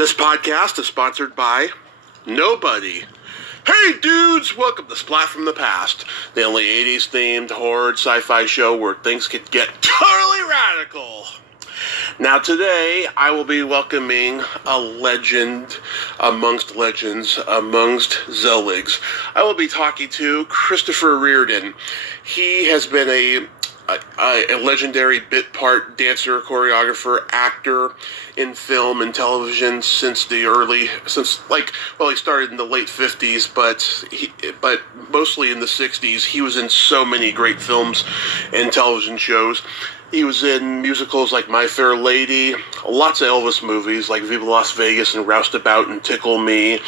This podcast is sponsored by nobody. Hey dudes, welcome to Splat from the Past, the only 80s themed horror sci-fi show where things could get totally radical. Now today, I will be welcoming a legend amongst legends, amongst Zeligs. I will be talking to Christopher Riordan. He has been a legendary bit part dancer, choreographer, actor in film and television since he started in the late 50s, but mostly in the 60s. He was in so many great films and television shows. He was in musicals like My Fair Lady, lots of Elvis movies like Viva Las Vegas and Roustabout and Tickle Me.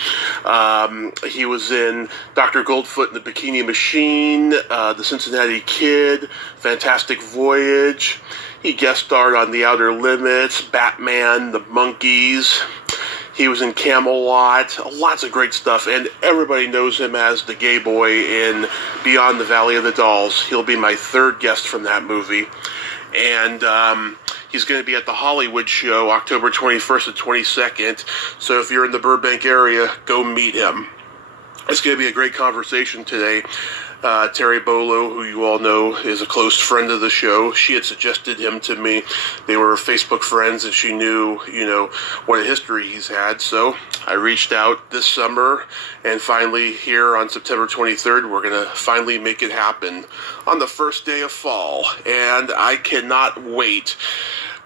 He was in Dr. Goldfoot and the Bikini Machine, The Cincinnati Kid, Fantastic Voyage. He guest starred on The Outer Limits, Batman, The Monkees. He was in Camelot, lots of great stuff, and everybody knows him as the gay boy in Beyond the Valley of the Dolls. He'll be my third guest from that movie. And he's going to be at the Hollywood show October 21st and 22nd. So if you're in the Burbank area, go meet him. It's going to be a great conversation today. Terry Bolo, who you all know is a close friend of the show, she had suggested him to me. They were Facebook friends, and she knew, what a history he's had. So I reached out this summer, and finally here on September 23rd, we're going to finally make it happen on the first day of fall. And I cannot wait.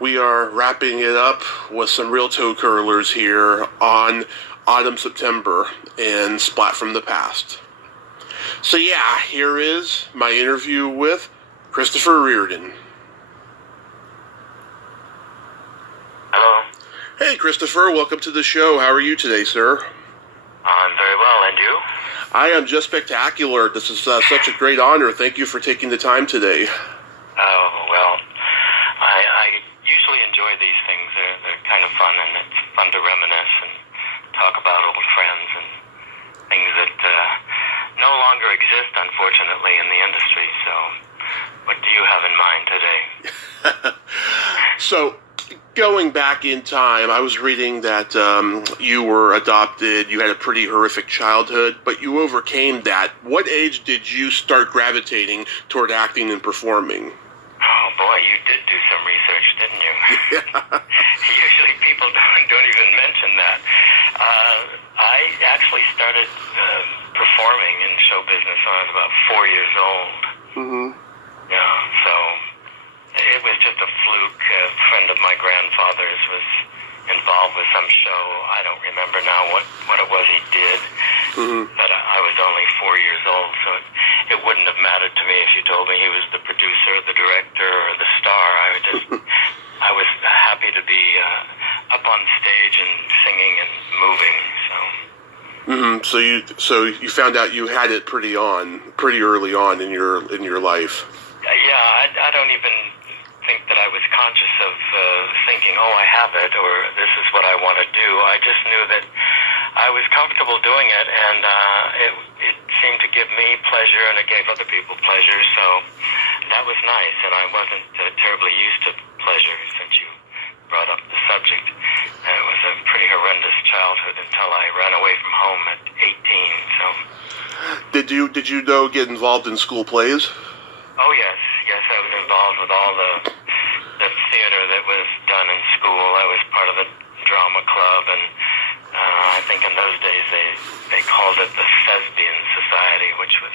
We are wrapping it up with some real toe curlers here on Autumn September in Splat from the Past. So yeah, here is my interview with Christopher Riordan. Hello. Hey Christopher, welcome to the show. How are you today, sir? I'm very well, and you? I am just spectacular. This is such a great honor. Thank you for taking the time today. Oh, well, I usually enjoy these things. They're kind of fun, and it's fun to reminisce and talk about old friends and things that no longer exist, unfortunately, in the industry. So what do you have in mind today? So, going back in time, I was reading that you were adopted, you had a pretty horrific childhood, but you overcame that. What age did you start gravitating toward acting and performing? Oh, boy, you did do some research, didn't you? Yeah. Usually people don't even mention that. I actually started performing in show business when I was about 4 years old. Mm-hmm. Yeah, so it was just a fluke. A friend of my grandfather's was involved with some show. I don't remember now what it was he did. Mm-hmm. But I was only 4 years old, so it wouldn't have mattered to me if you told me he was the producer, the director, or the star. I was happy to be up on stage and singing and moving. So. Mm-hmm. So you found out you had it pretty early on in your life. Yeah, I don't even think that I was conscious of thinking, oh, I have it, or this is what I want to do. I just knew that I was comfortable doing it, and it seemed to give me pleasure, and it gave other people pleasure, so that was nice, and I wasn't terribly used to pleasure since you brought up the subject. It was a pretty horrendous childhood until I ran away from home at 18, so. Did you though get involved in school plays? Oh, yes, I was involved with all the theater that was done in school. I was part of the drama club, and I think in those days they called it the Thespian Society, which was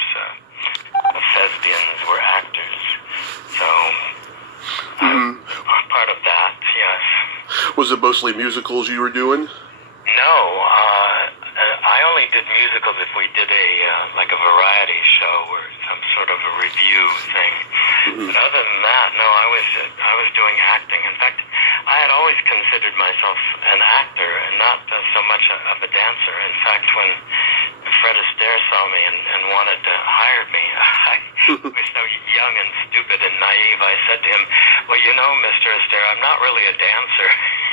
the thespians were actors. So I was part of that, yes. Was it mostly musicals you were doing? No, I only did musicals if we did a variety show or some sort of a review thing. But other than that, no, I was doing acting. In fact, I had always considered myself an actor and not so much of a dancer. In fact, when Fred Astaire saw me and wanted to hire me, I was so young and stupid and naive. I said to him, well, Mr. Astaire, I'm not really a dancer.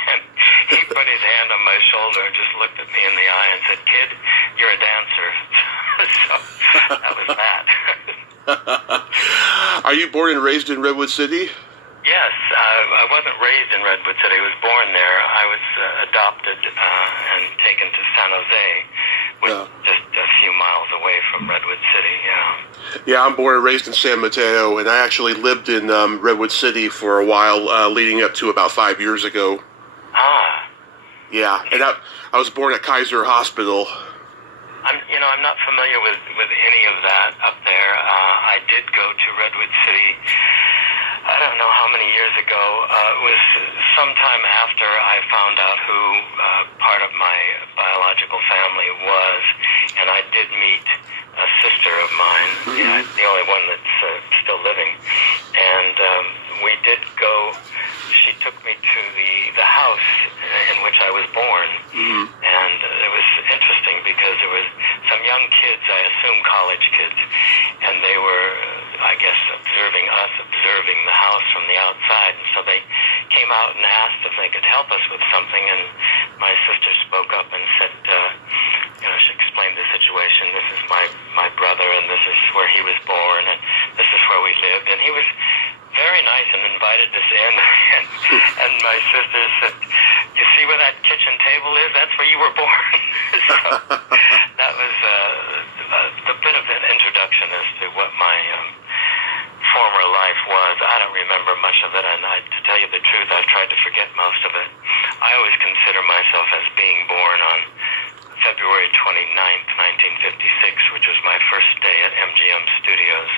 And he put his hand on my shoulder and just looked at me in the eye and said, kid, you're a dancer. So that was that. Are you born and raised in Redwood City? Yes, I wasn't raised in Redwood City. I was born there. I was adopted Yeah, I'm born and raised in San Mateo, and I actually lived in Redwood City for a while, leading up to about 5 years ago. Ah. Yeah, and I was born at Kaiser Hospital. I'm not familiar with any of that up there. I did go to Redwood City. I don't know how many years ago. It was sometime after I found out who part of my biological family was, and I did meet a sister of mine, the only one that's still living, and we did go. She took me to the house in which I was born, and it was interesting because there was some young kids, I assume college kids, and they were, I guess, observing the house from the outside, and so they came out and asked if they could help us with something, and my sister spoke up and said, she explained the situation. This is my brother, and this is where he was born, and this is where we lived, and he was very nice and invited us in, and my sister said, "You see where that kitchen table is? That's where you were born." So that was a bit of an introduction as to what my former life was. I don't remember much of it, and to tell you the truth, I've tried to forget most of it. I always consider myself as being born on February 29th, 1956, which was my first day at MGM Studios.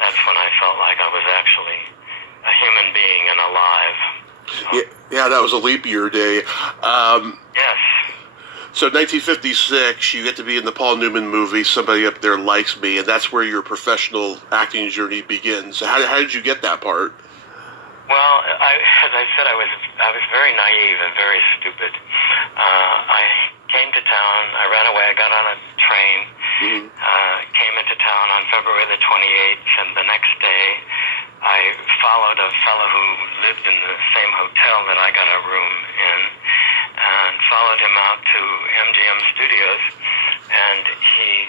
That's when I felt like I was actually a human being and alive. Yeah, that was a leap year day. Yes. So 1956, you get to be in the Paul Newman movie, Somebody Up There Likes Me, and that's where your professional acting journey begins. How did you get that part? Well, as I said, I was very naive and very stupid. I came to town. I ran away. I got on a train. Came into town on February the 28th, and the next day I followed a fellow who lived in the same hotel that I got a room in, and followed him out to MGM Studios, and he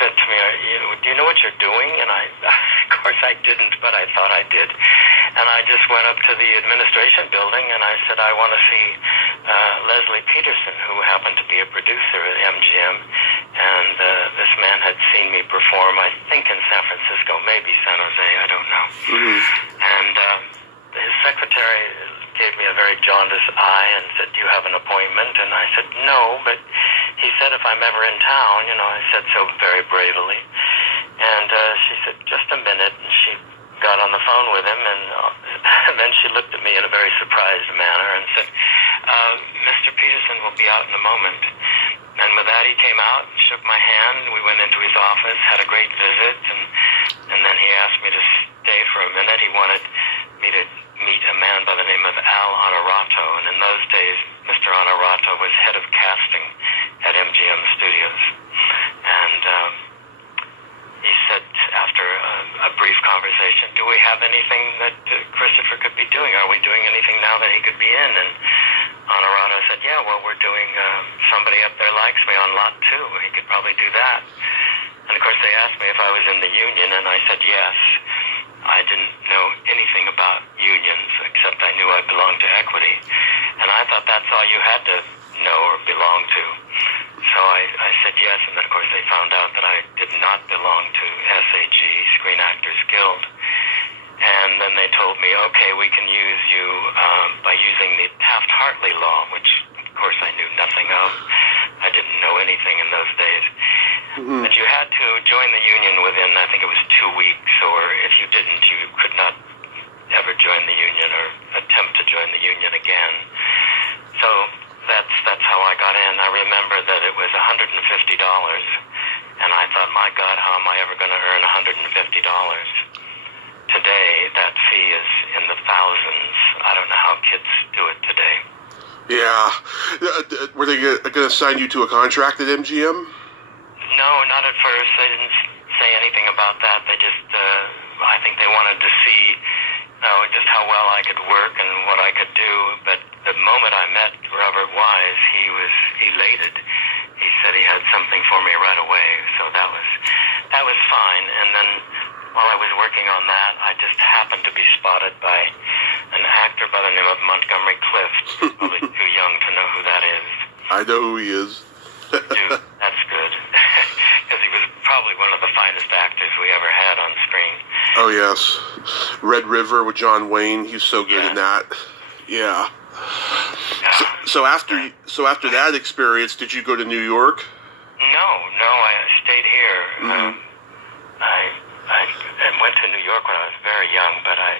said to me, "Do you know what you're doing?" And of course I didn't, but I thought I did. And I just went up to the administration building, and I said, "I want to see Leslie Peterson," who happened to be a producer at MGM. And this man had seen me perform, I think in San Francisco, maybe San Jose, I don't know. And his secretary gave me a very jaundiced eye and said, "Do you have an appointment?" And I said, "No," but he said, "If I'm ever in town," I said so very bravely. And she said, "Just a minute," and she got on the phone with him, and then she looked at me in a very surprised manner and said, "Mr. Peterson will be out in a moment." And with that, he came out and shook my hand. We went into his office, had a great visit, and then he asked me to stay for a minute. He wanted me to meet a man by the name of Al Honorato, and in those days, Mr. Honorato was head of casting at MGM Studios. And he said, after a brief conversation, "Do we have anything that Christopher could be doing? Are we doing anything now that he could be in?" And Honorato said, "Yeah, well, we're doing Somebody Up There Likes Me on Lot 2. He could probably do that." And of course, they asked me if I was in the union, and I said yes. I didn't know anything about unions, except I knew I belonged to Equity. And I thought that's all you had to know or belong to. So I said yes, and then of course they found out that I did not belong to SAG, Screen Actors Guild. And then they told me, "Okay, we can use you by using the Taft-Hartley law," which of course I knew nothing of. I didn't know anything in those days. But you had to join the union within, I think it was 2 weeks, or if you didn't, you could not ever join the union or attempt to join the union again. So that's how I got in. I remember that it was $150, and I thought, my God, how am I ever going to earn $150? Today, that fee is in the thousands. I don't know how kids do it today. Yeah. Were they going to assign you to a contract at MGM? No, not at first. They didn't say anything about that. They just, I think they wanted to see, just how well I could work and what I could do. But the moment I met Robert Wise, he was elated. He said he had something for me right away. So that was fine. And then while I was working on that, I just happened to be spotted by an actor by the name of Montgomery Clift. Probably too young to know who that is. I know who he is. Dude, that's good. Because he was probably one of the finest Oh yes, Red River with John Wayne. He's so good in that. Yeah. So after that experience, did you go to New York? No, I stayed here. I went to New York when I was very young, but I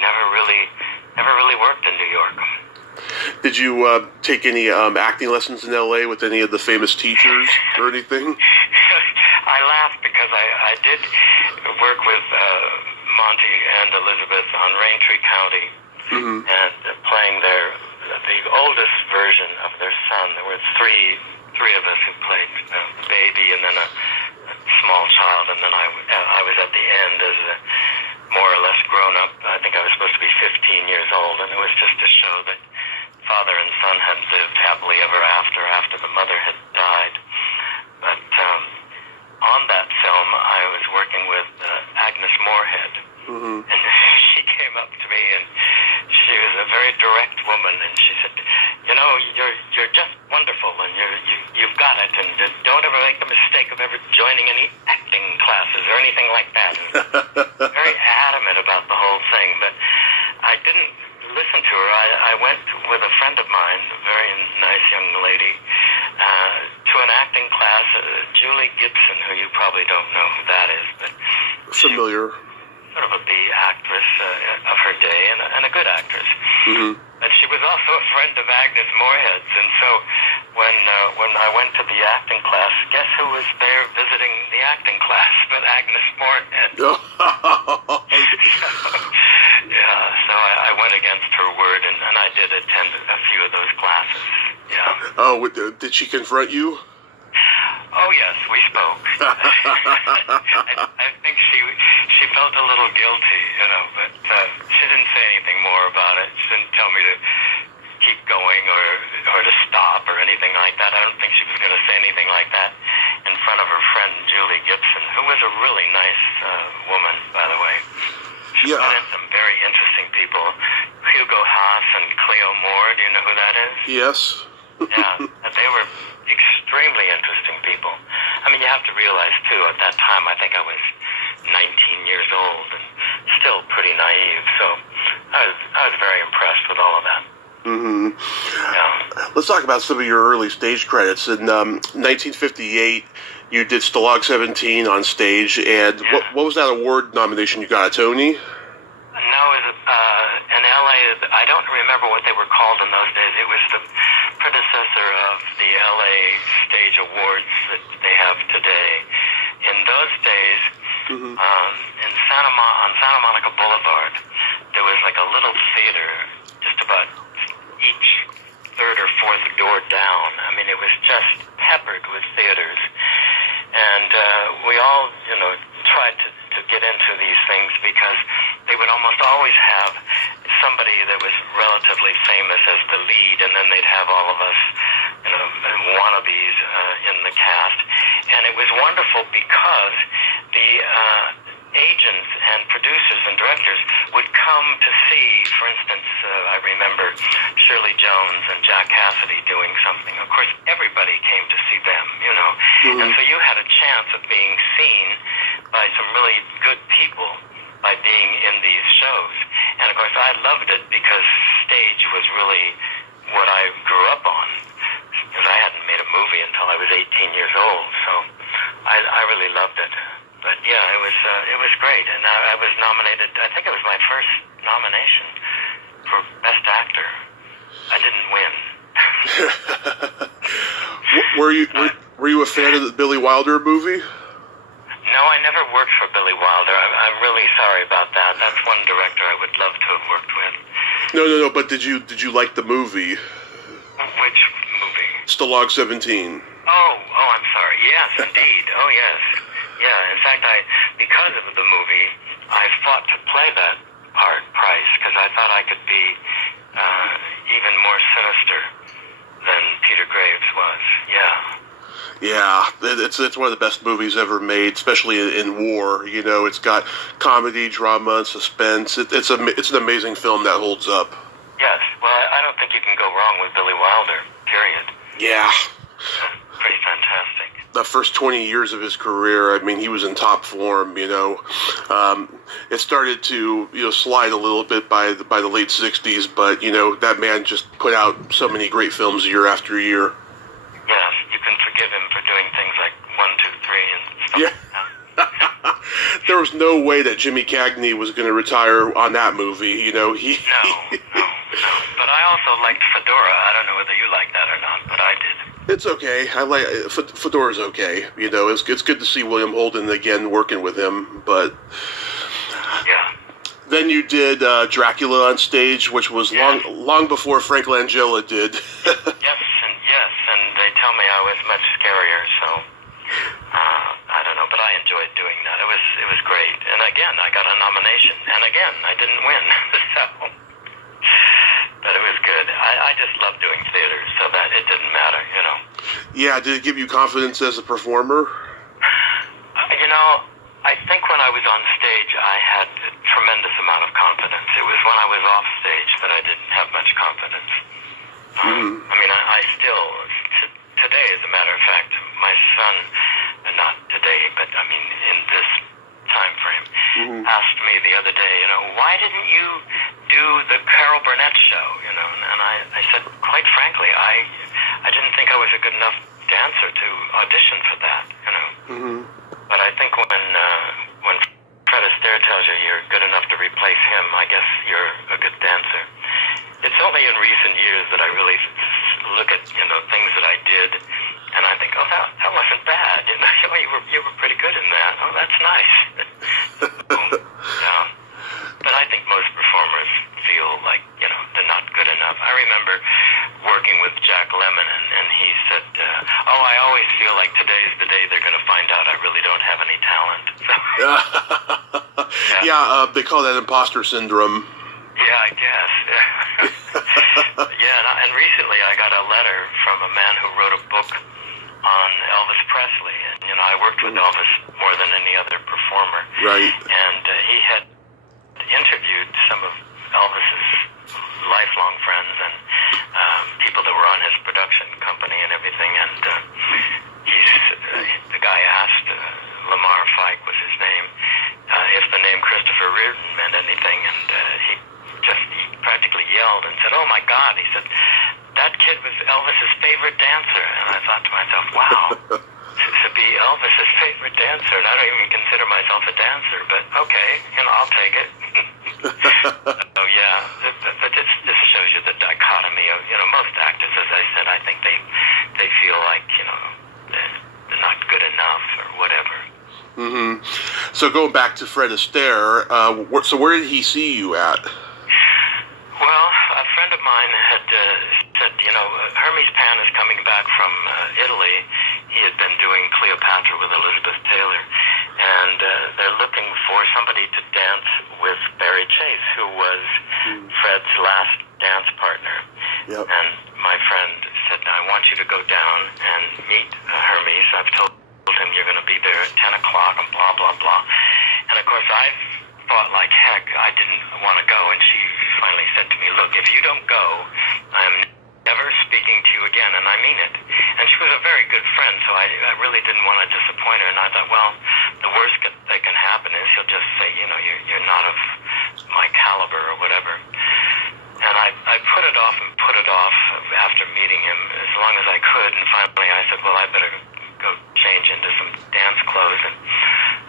never really worked in New York. Did you take any acting lessons in L.A. with any of the famous teachers or anything? I laughed because I did work with Monty and Elizabeth on Raintree County, and playing the oldest version of their son. There were three of us who played the baby, and then a small child, and then I was at the end as a more or less grown up. I think I was supposed to be 15 years old, and it was just to show that father and son had lived happily ever after the mother had died. But on that film, I was working with Agnes Moorehead, and she came up to me, and she was a very direct woman, and she said, you're just wonderful, and you've got it, and don't ever make the mistake of ever joining any acting classes or anything like that. And very adamant about the whole thing, but I didn't listen to her. I went with a friend of mine, a very nice young lady, to an acting class. Julie Gibson, who you probably don't know who that is, but familiar. Sort of a B actress of her day, and a good actress. And she was also a friend of Agnes Moorehead's, and so when I went to the acting class, guess who was there visiting the acting class but Agnes Moorehead? So I went against her word, and I did attend a few of those classes. Yeah. Oh, did she confront you? Oh yes, we spoke. I think she felt a little guilty, but she didn't say anything more about it. She didn't tell me to keep going or to stop or anything like that. I don't think she was going to say anything like that in front of her friend Julie Gibson, who was a really nice woman, by the way. She met in some very interesting people. Hugo Haas and Cleo Moore. Do you know who that is? Yes. Yeah, they were extremely interesting people. I mean, you have to realize, too, at that time, I think I was 19 years old and still pretty naive, so I was very impressed with all of that. Yeah. Let's talk about some of your early stage credits. In 1958, you did Stalag 17 on stage, and what was that award nomination you got, a Tony? No, in LA, I don't remember what they were called in those days. It was the predecessor of the LA Stage Awards that they have today. In those days, on Santa Monica Boulevard, there was like a little theater just about each third or fourth door down. I mean, it was just peppered with theaters. And we all, tried to get into these things because they would almost always have somebody that was relatively famous as the lead, and then they'd have all of us, wannabes in the cast. And it was wonderful because the agents and producers and directors would come to see, for instance, I remember Shirley Jones and Jack Cassidy doing something. Of course, everybody came to see them, and so you had a chance of being seen by some really good people by being in these shows. And of course, I loved it because stage was really what I grew up on, because I hadn't made a movie until I was 18 years old, so I really loved it. But yeah, it was great, and I was nominated. I think it was my first nomination for Best Actor. I didn't win. Were you a fan of the Billy Wilder movie? No, I never worked for Billy Wilder. I'm really sorry about that. That's one director I would love to have worked with. No. But did you like the movie? Which movie? Stalag 17. Oh, I'm sorry. Yes, indeed. Oh, yes. Yeah, in fact, because of the movie, I fought to play that part, Price, because I thought I could be even more sinister than Peter Graves was. Yeah, it's one of the best movies ever made, especially in war. It's got comedy, drama, and suspense. It's an amazing film that holds up. Yes, well, I don't think you can go wrong with Billy Wilder, period. Yeah. Pretty fantastic. first 20 years of his career, I mean, he was in top form. It started to slide a little bit by the late 60s, but that man just put out so many great films year after year. Yes, you can forgive him for doing things like 1, 2, 3 and stuff Yeah. like that. There was no way that Jimmy Cagney was going to retire on that movie. No. But I also liked Fedora. I don't know whether you like that or not, but I did. It's okay. I like Fedora's okay. It's good to see William Holden again working with him. But yeah. Then you did Dracula on stage, which was long before Frank Langella did. Yes, and they tell me I was much scarier. So I don't know, but I enjoyed doing that. It was great. And again, I got a nomination, and again, I didn't win. So. But it was good. I just love doing theater, so that it didn't matter, Yeah, did it give you confidence as a performer? I think when I was on stage, I had a tremendous amount of confidence. It was when I was off stage that I didn't have much confidence. I mean, I still, today, as a matter of fact, my son, not today, but I mean, in this time frame, asked me the other day, why didn't you do the Carol Burnett show, and I said, quite frankly, I didn't think I was a good enough dancer to audition for that, But I think when Fred Astaire tells you you're good enough to replace him, I guess you're a good dancer. It's only in recent years that I really look at, things that I did, and I think, oh, that wasn't bad. You were pretty good in that. Oh, that's nice. Yeah. But I think most performers feel like, they're not good enough. I remember working with Jack Lemmon, and he said, I always feel like today's the day they're going to find out I really don't have any talent. So, yeah, they call that imposter syndrome. Yeah, I guess. And recently I got a letter from a man who wrote a book on Elvis Presley, and I worked with Elvis more than any other performer. Right. And he had interviewed some of Elvis's lifelong friends and people that were on his production company and everything, and the guy asked, Lamar Fike was his name, if the name Christopher Riordan meant anything, and he practically yelled and said, oh my God, he said, that kid was Elvis's favorite dancer. And I thought to myself, wow, to be Elvis's favorite dancer, and I don't even consider myself a dancer, but okay, I'll take it. Oh yeah, but this shows you the dichotomy of, most actors, as I said, I think they feel like, they're not good enough or whatever. So going back to Fred Astaire, so where did he see you at? Well, a friend of mine had said, Hermes Pan is coming back from Italy. He had been doing Cleopatra with Elizabeth Taylor, and they're looking for somebody to dance with Barry Chase, who was Fred's last dance partner. Yep. And my friend said, I want you to go down and meet Hermes. I've told him you're going to be there at 10 o'clock and blah, blah, blah. And of course, I thought like heck I didn't want to go, and she finally said to me, look, if you don't go, I'm never speaking to you again, and I mean it. And she was a very good friend, so I really didn't want to disappoint her, and I thought, well, the worst that can happen is she'll just say, you're not of my caliber or whatever. And I put it off after meeting him as long as I could, and finally I said, well, I better go change into some dance clothes, and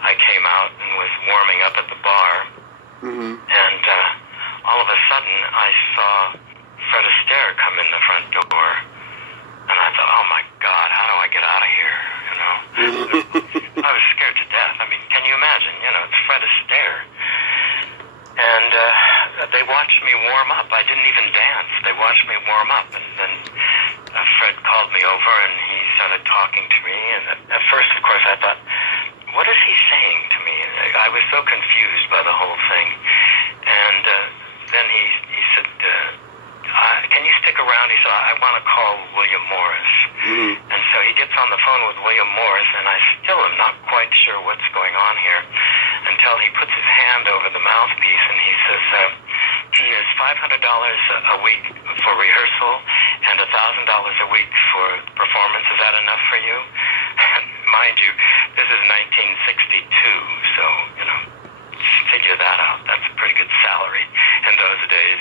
I came out and was warming up at the bar, and all of a sudden I saw Fred Astaire come in the front door, and I thought, oh my God, how do I get out of here, I was scared to death. I mean, can you imagine, it's Fred Astaire. And they watched me warm up. I didn't even dance. They watched me warm up, and then Fred called me over, and he started talking to me, and at first, of course, I thought, what is he saying to me? I was so confused by the whole thing. And then he said, can you stick around? He said, I want to call William Morris. And so he gets on the phone with William Morris, and I still am not quite sure what's going on here until he puts his hand over the mouthpiece, and he says, here's $500 a week for rehearsal and $1,000 a week for performance. Is that enough for you? mind you, this is 1962, so, figure that out. That's a pretty good salary in those days.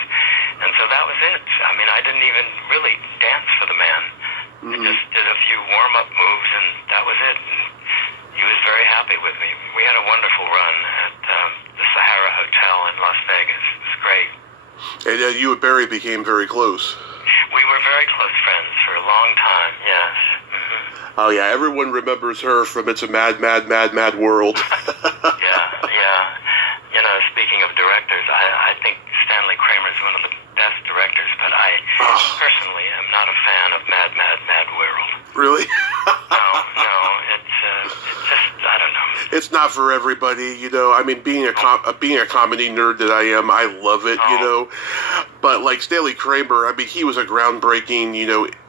And so that was it. I mean, I didn't even really dance for the man. I just did a few warm-up moves, and that was it. And he was very happy with me. We had a wonderful run at the Sahara Hotel in Las Vegas. It was great. And you and Barry became very close. We were very close friends for a long time, yes. Oh, yeah, everyone remembers her from It's a Mad, Mad, Mad, Mad World. Yeah. Speaking of directors, I think Stanley Kramer is one of the best directors, but I personally am not a fan of Mad, Mad, Mad World. Really? No, it's just, I don't know. It's not for everybody, I mean, being a comedy nerd that I am, I love it, But like Stanley Kramer, I mean, he was a groundbreaking,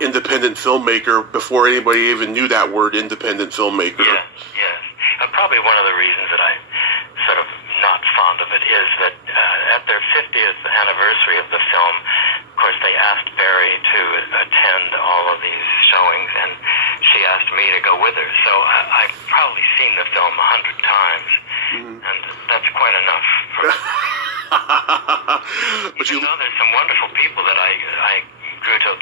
independent filmmaker before anybody even knew that word, independent filmmaker. Yes. Probably one of the reasons that I sort of not fond of it is that at their 50th anniversary of the film, of course, they asked Barry to attend all of these showings, and she asked me to go with her. So I've probably seen the film 100 times, and that's quite enough. But even though there's some wonderful people that I grew to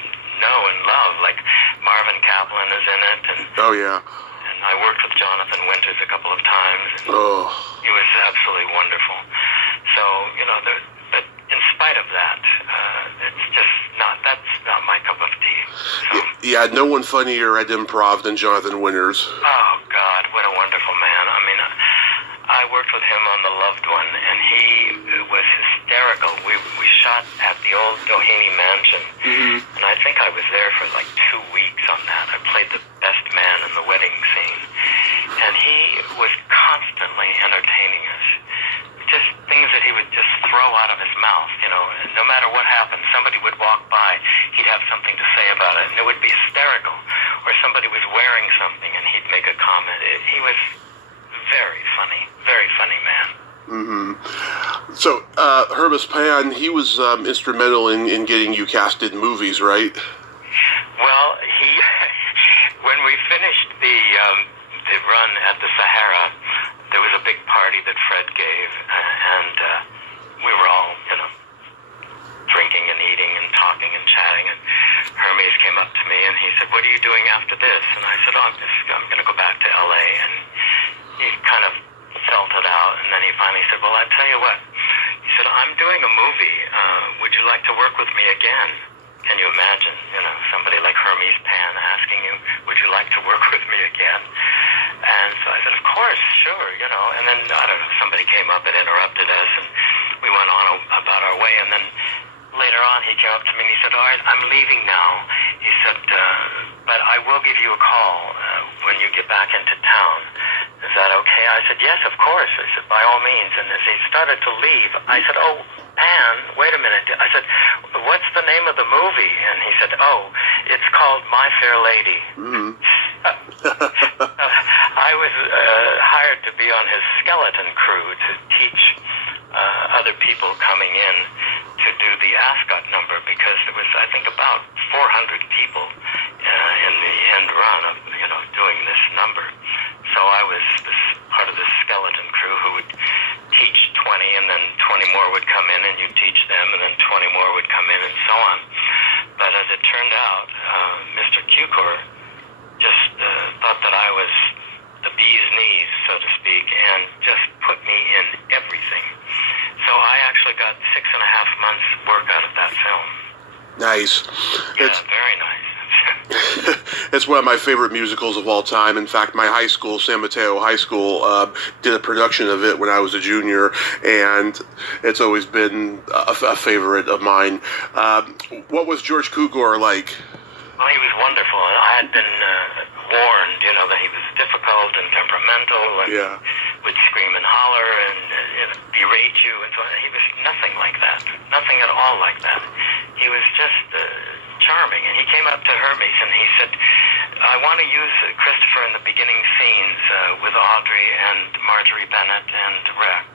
know and love, like Marvin Kaplan is in it, and I worked with Jonathan Winters a couple of times. And he was absolutely wonderful. So, but in spite of that, it's just that's not my cup of tea. So. Yeah, no one funnier at improv than Jonathan Winters. Oh, God, what a wonderful man. I mean, I worked with him on The Loved One, and he was hysterical. We shot at the old Doheny Mansion, and I think I was there for like 2 weeks on that. I played the best man in the wedding scene, and he was constantly entertaining us. Just things that he would just throw out of his mouth, and no matter what happened, somebody would walk by, he'd have something to say about it, and it would be hysterical. Or somebody was wearing something, and he'd make a comment. He was very funny man. So, Hermes Pan, he was instrumental in getting you casted in movies, right? Well, when we finished the run at the Sahara, there was a big party that Fred gave, and we were all, drinking and eating and talking and chatting, and Hermes came up to me and he said, "What are you doing after this?" And I said, I'm going to go back to L.A., and he kind of felt it out, and then he finally said, "Well, I tell you what," he said, "I'm doing a movie. Would you like to work with me again?" Can you imagine, somebody like Hermes Pan asking you, "Would you like to work with me again?" And so I said, "Of course, sure," and then, I don't know, somebody came up and interrupted us, and we went on about our way, and then later on he came up to me and he said, "All right, I'm leaving now." He said, "But I will give you a call when you get back into town. Is that okay?" I said, "Yes, of course." I said, "By all means." And as he started to leave, I said, "Oh, Pan, wait a minute." I said, "What's the name of the movie?" And he said, "Oh, it's called My Fair Lady." I was hired to be on his skeleton crew to teach other people coming in to do the Ascot number, because there was, I think, about 400 people in the end run of doing this number. So I was part of the skeleton crew who would teach 20, and then 20 more would come in and you'd teach them, and then 20 more would come in, and so on. But as it turned out, Mr. Cukor just thought that I was the bee's knees, so to speak, and just put me in everything. So I actually got 6.5 months work out of that film. Nice. Yeah, very nice. It's one of my favorite musicals of all time. In fact, my high school, San Mateo High School, did a production of it when I was a junior, and it's always been a favorite of mine. What was George Cukor like? Well, he was wonderful. I had been warned, that he was difficult and temperamental, and would scream and holler and berate you, and so on. He was nothing like that. Nothing at all like that. He was just charming, and he came up to Hermes and he said, "I want to use Christopher in the beginning scenes with Audrey and Marjorie Bennett and Rex."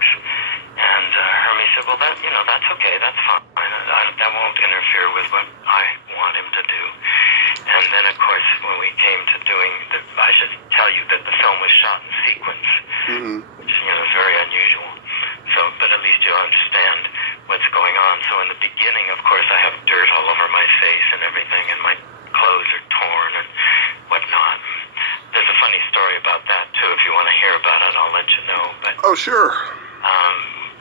And Hermes said, "Well, that's okay. That's fine. That won't interfere with what I want him to do." And then, of course, when we came to doing, I should tell you that the film was shot in sequence, which, is very unusual. So, but at least you'll understand what's going on. So in the beginning, of course, I have dirt all over my face and everything, and my clothes are torn and whatnot. There's a funny story about that, too. If you want to hear about it, I'll let you know. But Oh, sure.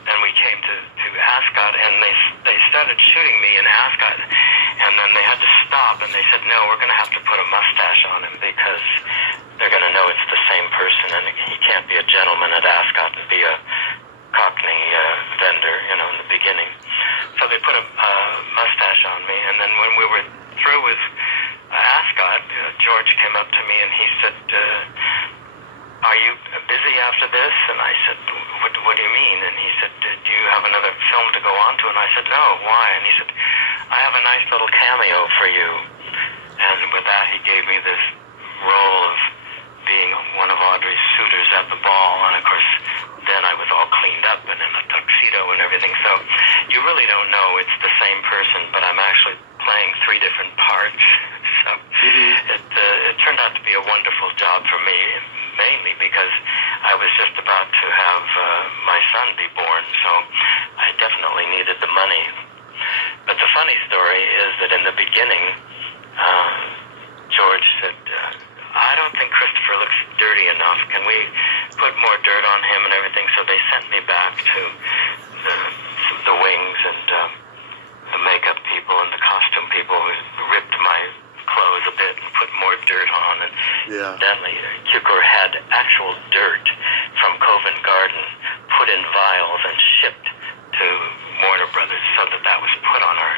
and we came to Ascot, and they started shooting me in Ascot, and then they had to stop, and they said, no, we're going to have to put a mustache on him because they're going to know it's the same person, and he can't be a gentleman at Ascot and be a Cockney vendor, in the beginning. So they put a mustache on me, and then when we were through with Ascot, George came up to me and he said, are you busy after this? And I said, what do you mean? And he said, do you have another film to go on to? And I said, no, why? And he said, I have a nice little cameo for you. And with that, he gave me this role of being one of Audrey's suitors at the ball. And of course, then I was all cleaned up and in a tuxedo and everything. So you really don't know it's the same person, but I'm actually playing 3 different parts. So it turned out to be a wonderful job for me, mainly because I was just about to have my son be born, so I definitely needed the money. But the funny story is that in the beginning, George said, I don't think Christopher looks dirty enough. Can we put more dirt on him and everything? So they sent me back to the wings and the makeup people and the costume people who ripped my clothes a bit and put more dirt on. And evidently, Cukor had actual dirt from Covent Garden put in vials and shipped to Warner Brothers so that was put on our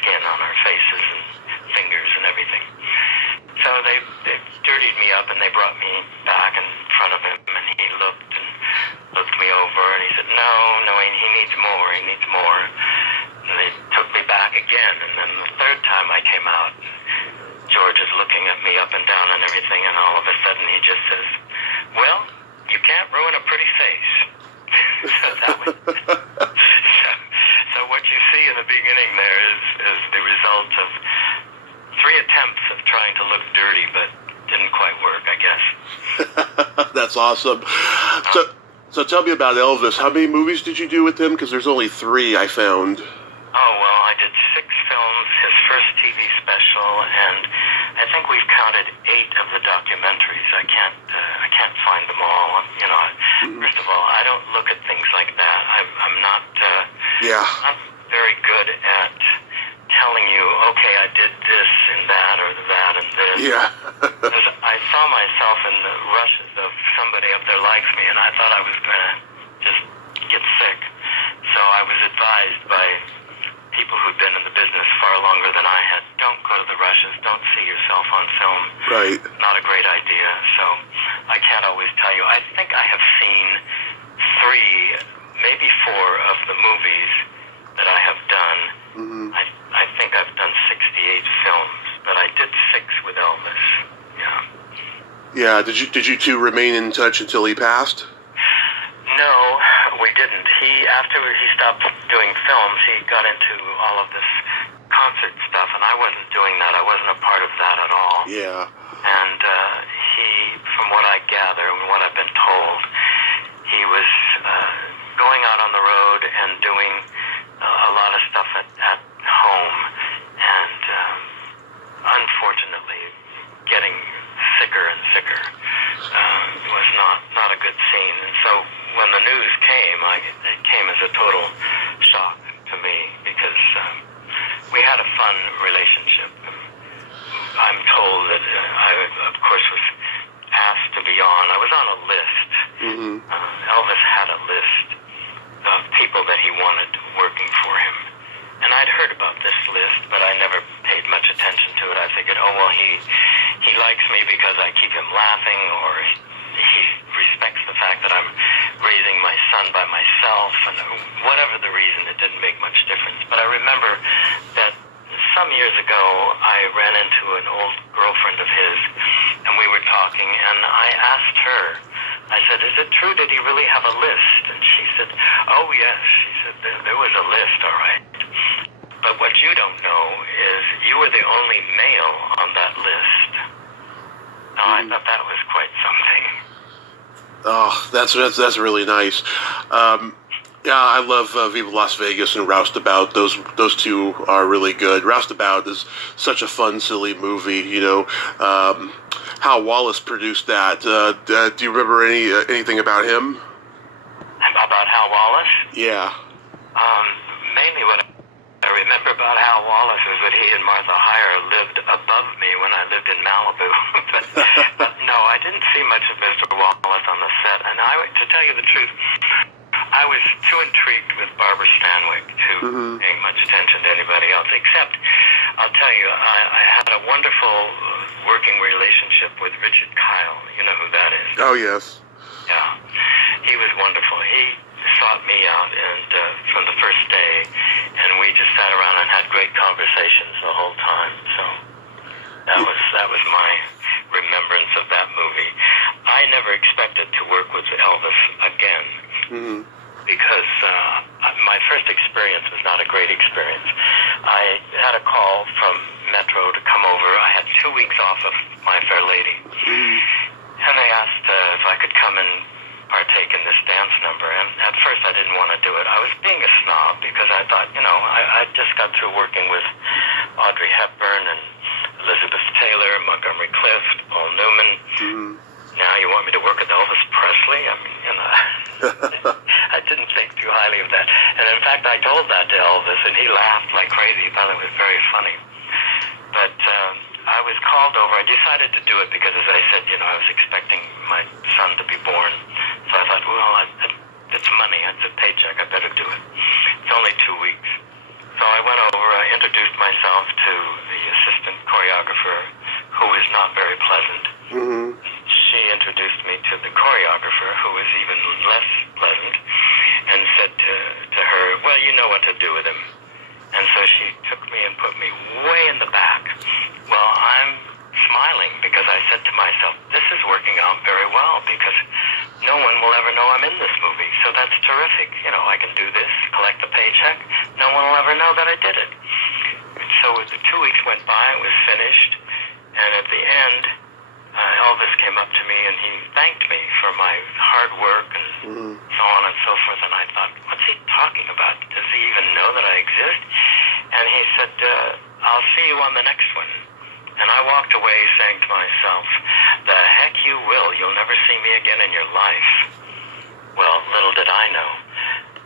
skin, on our faces and fingers and everything. So they dirtied me up and they brought me back in front of him, and he looked me over and he said, no, he needs more. And they took me back again, and then the third time I came out, George is looking at me up and down and everything, and all of a sudden he just says, well, you can't ruin a pretty face. So that was, so what you see in the beginning there is the result of 3 attempts of trying to look dirty, but didn't quite work, I guess. That's awesome. So tell me about Elvis. How many movies did you do with him? Because there's only 3 I found. Oh, well, I did 6 films, his first TV special, and I think we've counted 8 of the documentaries. I can't find them all. First of all, I don't look at things like that. I'm not not very good at telling you, okay, I did this and that or that and this. Yeah. I saw myself in the rushes of somebody up there likes me, and I thought I was going to just get sick. So I was advised by people who'd been in the business far longer than I had, don't go to the rushes, don't see yourself on film. Right. Not a great idea. So I can't always tell you. I think I have seen 3, maybe 4 of the movies that I have done. I think I've done 68 films, but I did 6 with Elvis. Yeah. Yeah. Did you 2 remain in touch until he passed? No, we didn't. After he stopped doing films, he got into all of this concert stuff, and I wasn't doing that. I wasn't a part of that at all. Yeah. And from what I gather and what I've been told, he was going out on the road and doing a lot of stuff at home, and unfortunately getting sicker and sicker. It was not a good scene. And so when the news came, it came as a total shock to me because we had a fun relationship. I'm told that I, of course, was asked to be on. I was on a list. Elvis had a list of people that he wanted working for him. And I'd heard about this list, but I never paid much attention to it. I figured, oh, well, he likes me because I keep him laughing, or he respects the fact that I'm raising my son by myself, and whatever the reason, it didn't make much difference. But I remember that some years ago, I ran into an old girlfriend of his, and we were talking, and I asked her, I said, is it true, did he really have a list? And she said, oh, yes. She said, there was a list, all right. But But what you don't know is you were the only male on that list. Now, I thought that was quite something. Oh, that's really nice. Yeah, I love Viva Las Vegas and Roustabout. Those two are really good. Roustabout is such a fun, silly movie. You know, Hal Wallace produced that. Do you remember anything about him? About Hal Wallace? Yeah. Mainly what I remember about Hal Wallace is that he and Martha Heyer lived above me when I lived in Malibu. but no, I didn't see much of Mr. Wallace on the set. And to tell you the truth, I was too intrigued with Barbara Stanwyck to pay much attention to anybody else, except, I'll tell you, I had a wonderful working relationship with Richard Kyle. You know who that is? Oh, yes. Yeah. He was wonderful. He sought me out and from the first day, and we just sat around and had great conversations the whole time. So that was my remembrance of that movie. I never expected to work with Elvis again. Because my first experience was not a great experience. I had a call from Metro to come over. I had 2 weeks off of My Fair Lady. And they asked if I could come and partake in this dance number. And at first I didn't want to do it. I was being a snob because I thought, I just got through working with Audrey Hepburn and Elizabeth Taylor, Montgomery Clift, Paul Newman. Now you want me to work with Elvis Presley? I mean, I didn't think too highly of that. And in fact, I told that to Elvis, and he laughed like crazy. He thought it was very funny. But I was called over. I decided to do it because, as I said, I was expecting my son to be born. So I thought, well, it's money. It's a paycheck. I better do it. It's only 2 weeks. So I went over. I introduced myself to the assistant choreographer, who was not very pleasant. She introduced me to the choreographer, who was even less pleasant, and said to her, well, you know what to do with him. And so she took me and put me way in the back. Well, I'm smiling because I said to myself, this is working out very well because no one will ever know I'm in this movie. So that's terrific. I can do this, collect the paycheck. No one will ever know that I did it. And so the 2 weeks went by, it was finished, and at the end, Elvis came up to me and he thanked me for my hard work and so on and so forth. And I thought, what's he talking about? Does he even know that I exist? And he said, I'll see you on the next one. And I walked away saying to myself, the heck you will. You'll never see me again in your life. Well, little did I know.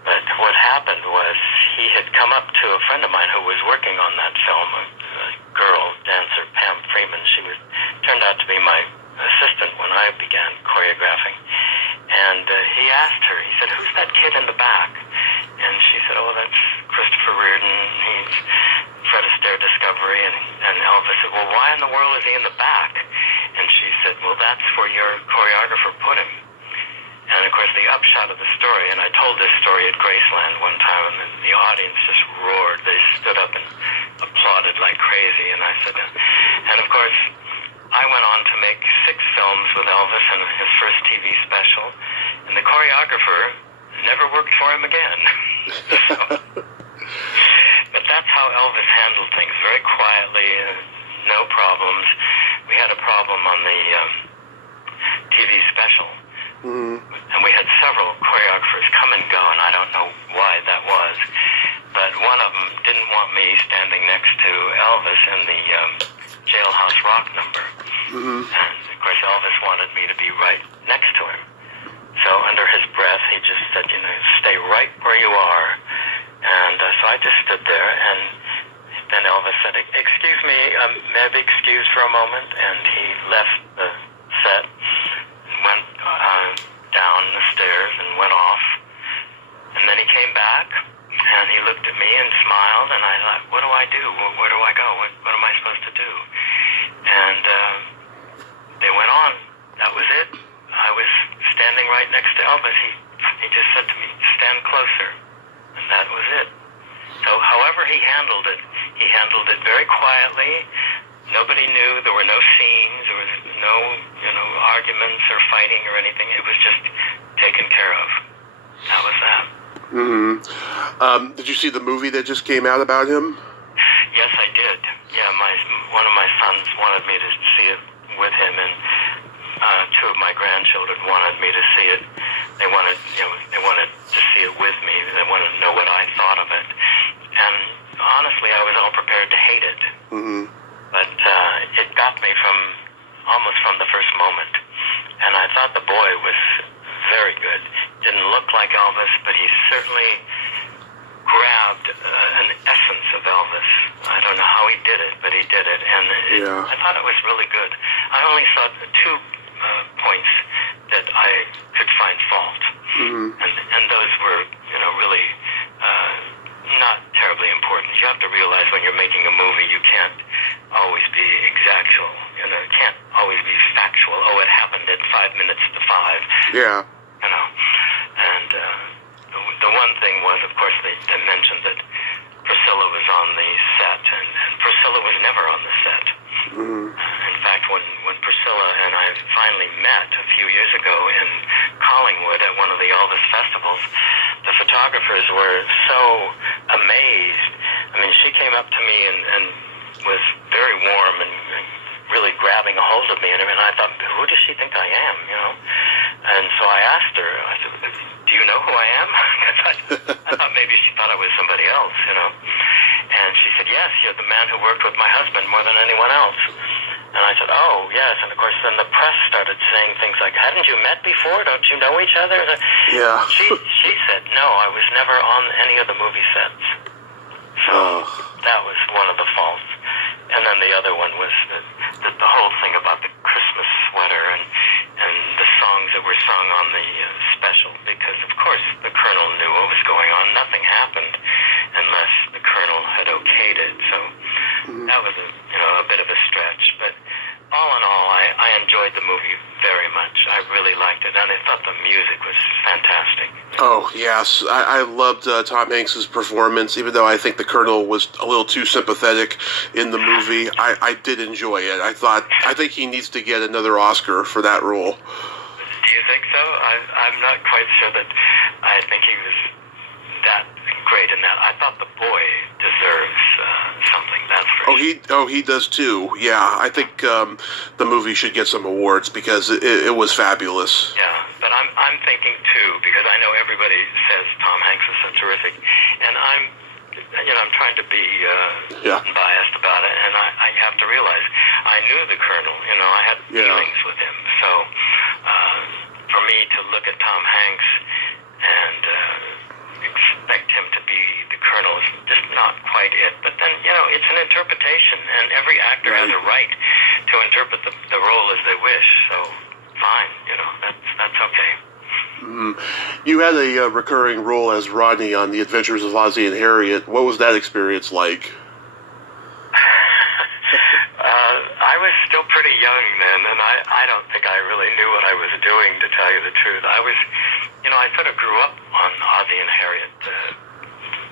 But what happened was he had come up to a friend of mine who was working on that film, a girl dancer, Pam Freeman. She turned out to be my assistant when I began choreographing. And he asked her, he said, who's that kid in the back? And she said, oh, that's Christopher Riordan. He's Fred Astaire Discovery. And Elvis said, well, why in the world is he in the back? And she said, well, that's where your choreographer put him. And, of course, the upshot of the story, and I told this story at Graceland one time, and the audience just roared. They stood up and applauded like crazy. And I said, and, of course, I went on to make 6 films with Elvis and his first TV special, and the choreographer never worked for him again. But that's how Elvis handled things, very quietly, no problems. We had a problem on the TV special. And we had several choreographers come and go, and I don't know why that was. But one of them didn't want me standing next to Elvis in the Jailhouse Rock number. And, of course, Elvis wanted me to be right next to him. So under his breath, he just said, stay right where you are. And so I just stood there, and then Elvis said, excuse me, may I be excused for a moment? And he left the set, went down the stairs and went off. And then he came back, and he looked at me and smiled, and I thought, what do I do? Where do I go? What am I supposed to do? And they went on. That was it. I was standing right next to Elvis. He just said to me, stand closer. And that was it. So however he handled it very quietly. Nobody knew. There were no scenes. There was no, arguments or fighting or anything. It was just taken care of. That was that. Did you see the movie that just came out about him? I did. Yeah, one of my sons wanted me to see it with him, and two of my grandchildren wanted me to see it. They wanted to see it with me. They wanted to know what I thought of it. And honestly, I was all prepared to hate it. Mm-hmm. But it got me almost from the first moment. And I thought the boy was very good. Didn't look like Elvis, but he certainly grabbed an essence of Elvis. I don't know how he did it, but he did it. And I thought it was really good. I only saw two points that I could find fault. Mm-hmm. And those were, really not terribly important. You have to realize when you're making a movie, you can't always be exactual. You can't always be factual. Oh, it happened at 5 minutes to 5. Yeah. And the one thing was, of course, they mentioned that Priscilla was on the set, and Priscilla was never on the set. Mm-hmm. In fact, when Priscilla and I finally met a few years ago in Collingwood at one of the Elvis festivals, the photographers were so amazed. I mean, she came up to me and was very warm and really grabbing a hold of me, and I thought, who does she think I am, And so I asked her, I said, do you know who I am? Because I thought maybe she thought I was somebody else, And she said, yes, you're the man who worked with my husband more than anyone else. And I said, oh, yes. And of course, then the press started saying things like, hadn't you met before? Don't you know each other? Yeah. She said, no, I was never on any of the movie sets. So that was one of the faults. And then the other one was the whole thing about the Christmas sweater and the songs that were sung on the special, because of course the Colonel knew what was going on. Nothing happened unless the Colonel had okayed it. So that was a bit of a stretch. But all in all, I enjoyed the movie very much. I really liked it, and I thought the music was fantastic. Oh, yes. I loved Tom Hanks' performance, even though I think the Colonel was a little too sympathetic in the movie. I did enjoy it. I think he needs to get another Oscar for that role. Do you think so? I'm not quite sure that I think he was that great in that. I thought the boy deserves something, that's for sure. He does too. Yeah, I think the movie should get some awards because it was fabulous. Yeah, but I'm thinking too, because I know everybody says Tom Hanks is so terrific, and I'm trying to be biased about it, and I have to realize I knew the Colonel. I had feelings with him, so for me to look at Tom Hanks and expect him to be the Colonel is just not quite it. But then, it's an interpretation, and every actor has a right to interpret the role as they wish. So, fine, that's okay. You had a recurring role as Rodney on The Adventures of Ozzie and Harriet. What was that experience like? I was still pretty young then, and I don't think I really knew what I was doing, to tell you the truth. I was, I sort of grew up on Ozzie and Harriet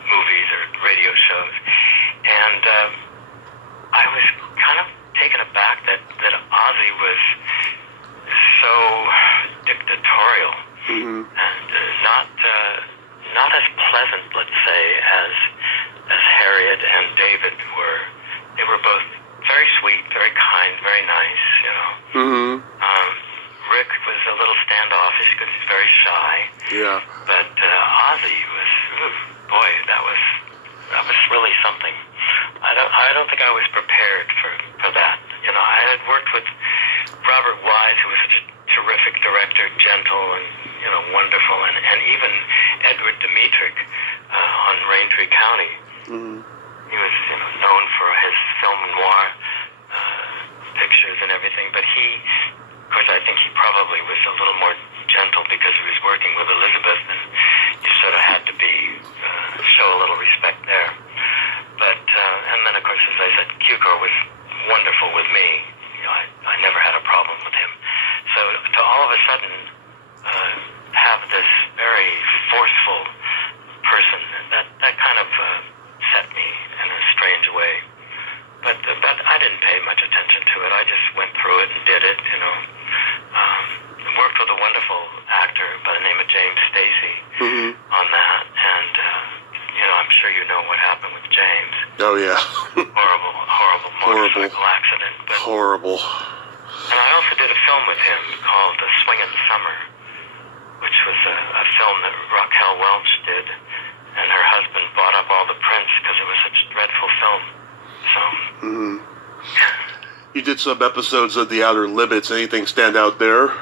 movies or radio shows, and I was kind of taken aback that Ozzie was so dictatorial and not as pleasant, let's say, as Harriet and David were. They were both very sweet, very kind, very nice, Rick was a little standoffish because he's very shy. Yeah. But Ozzie was, that was really something. I don't think I was prepared for that. I had worked with Robert Wise, who was such a terrific director, gentle and wonderful, and even Edward Dmytryk on Raintree County. He was known for his film noir pictures and everything, but of course, I think he probably was a little more gentle because he was working with Elizabeth, and you sort of had to show a little respect there. But and then, of course, as I said, Cukor was wonderful with me. I never had a problem with him. So to all of a sudden have this very forceful person, that kind of set me in a strange way. But I didn't pay much attention to it. I just went through it and did it, Worked with a wonderful actor by the name of James Stacey, motorcycle accident. But, horrible. and I also did a film with him called Swingin' Summer, which was a film that Raquel Welch did, and her husband bought up all the prints because it was such a dreadful film. So. Mm-hmm. You did some episodes of The Outer Limits. Anything stand out there?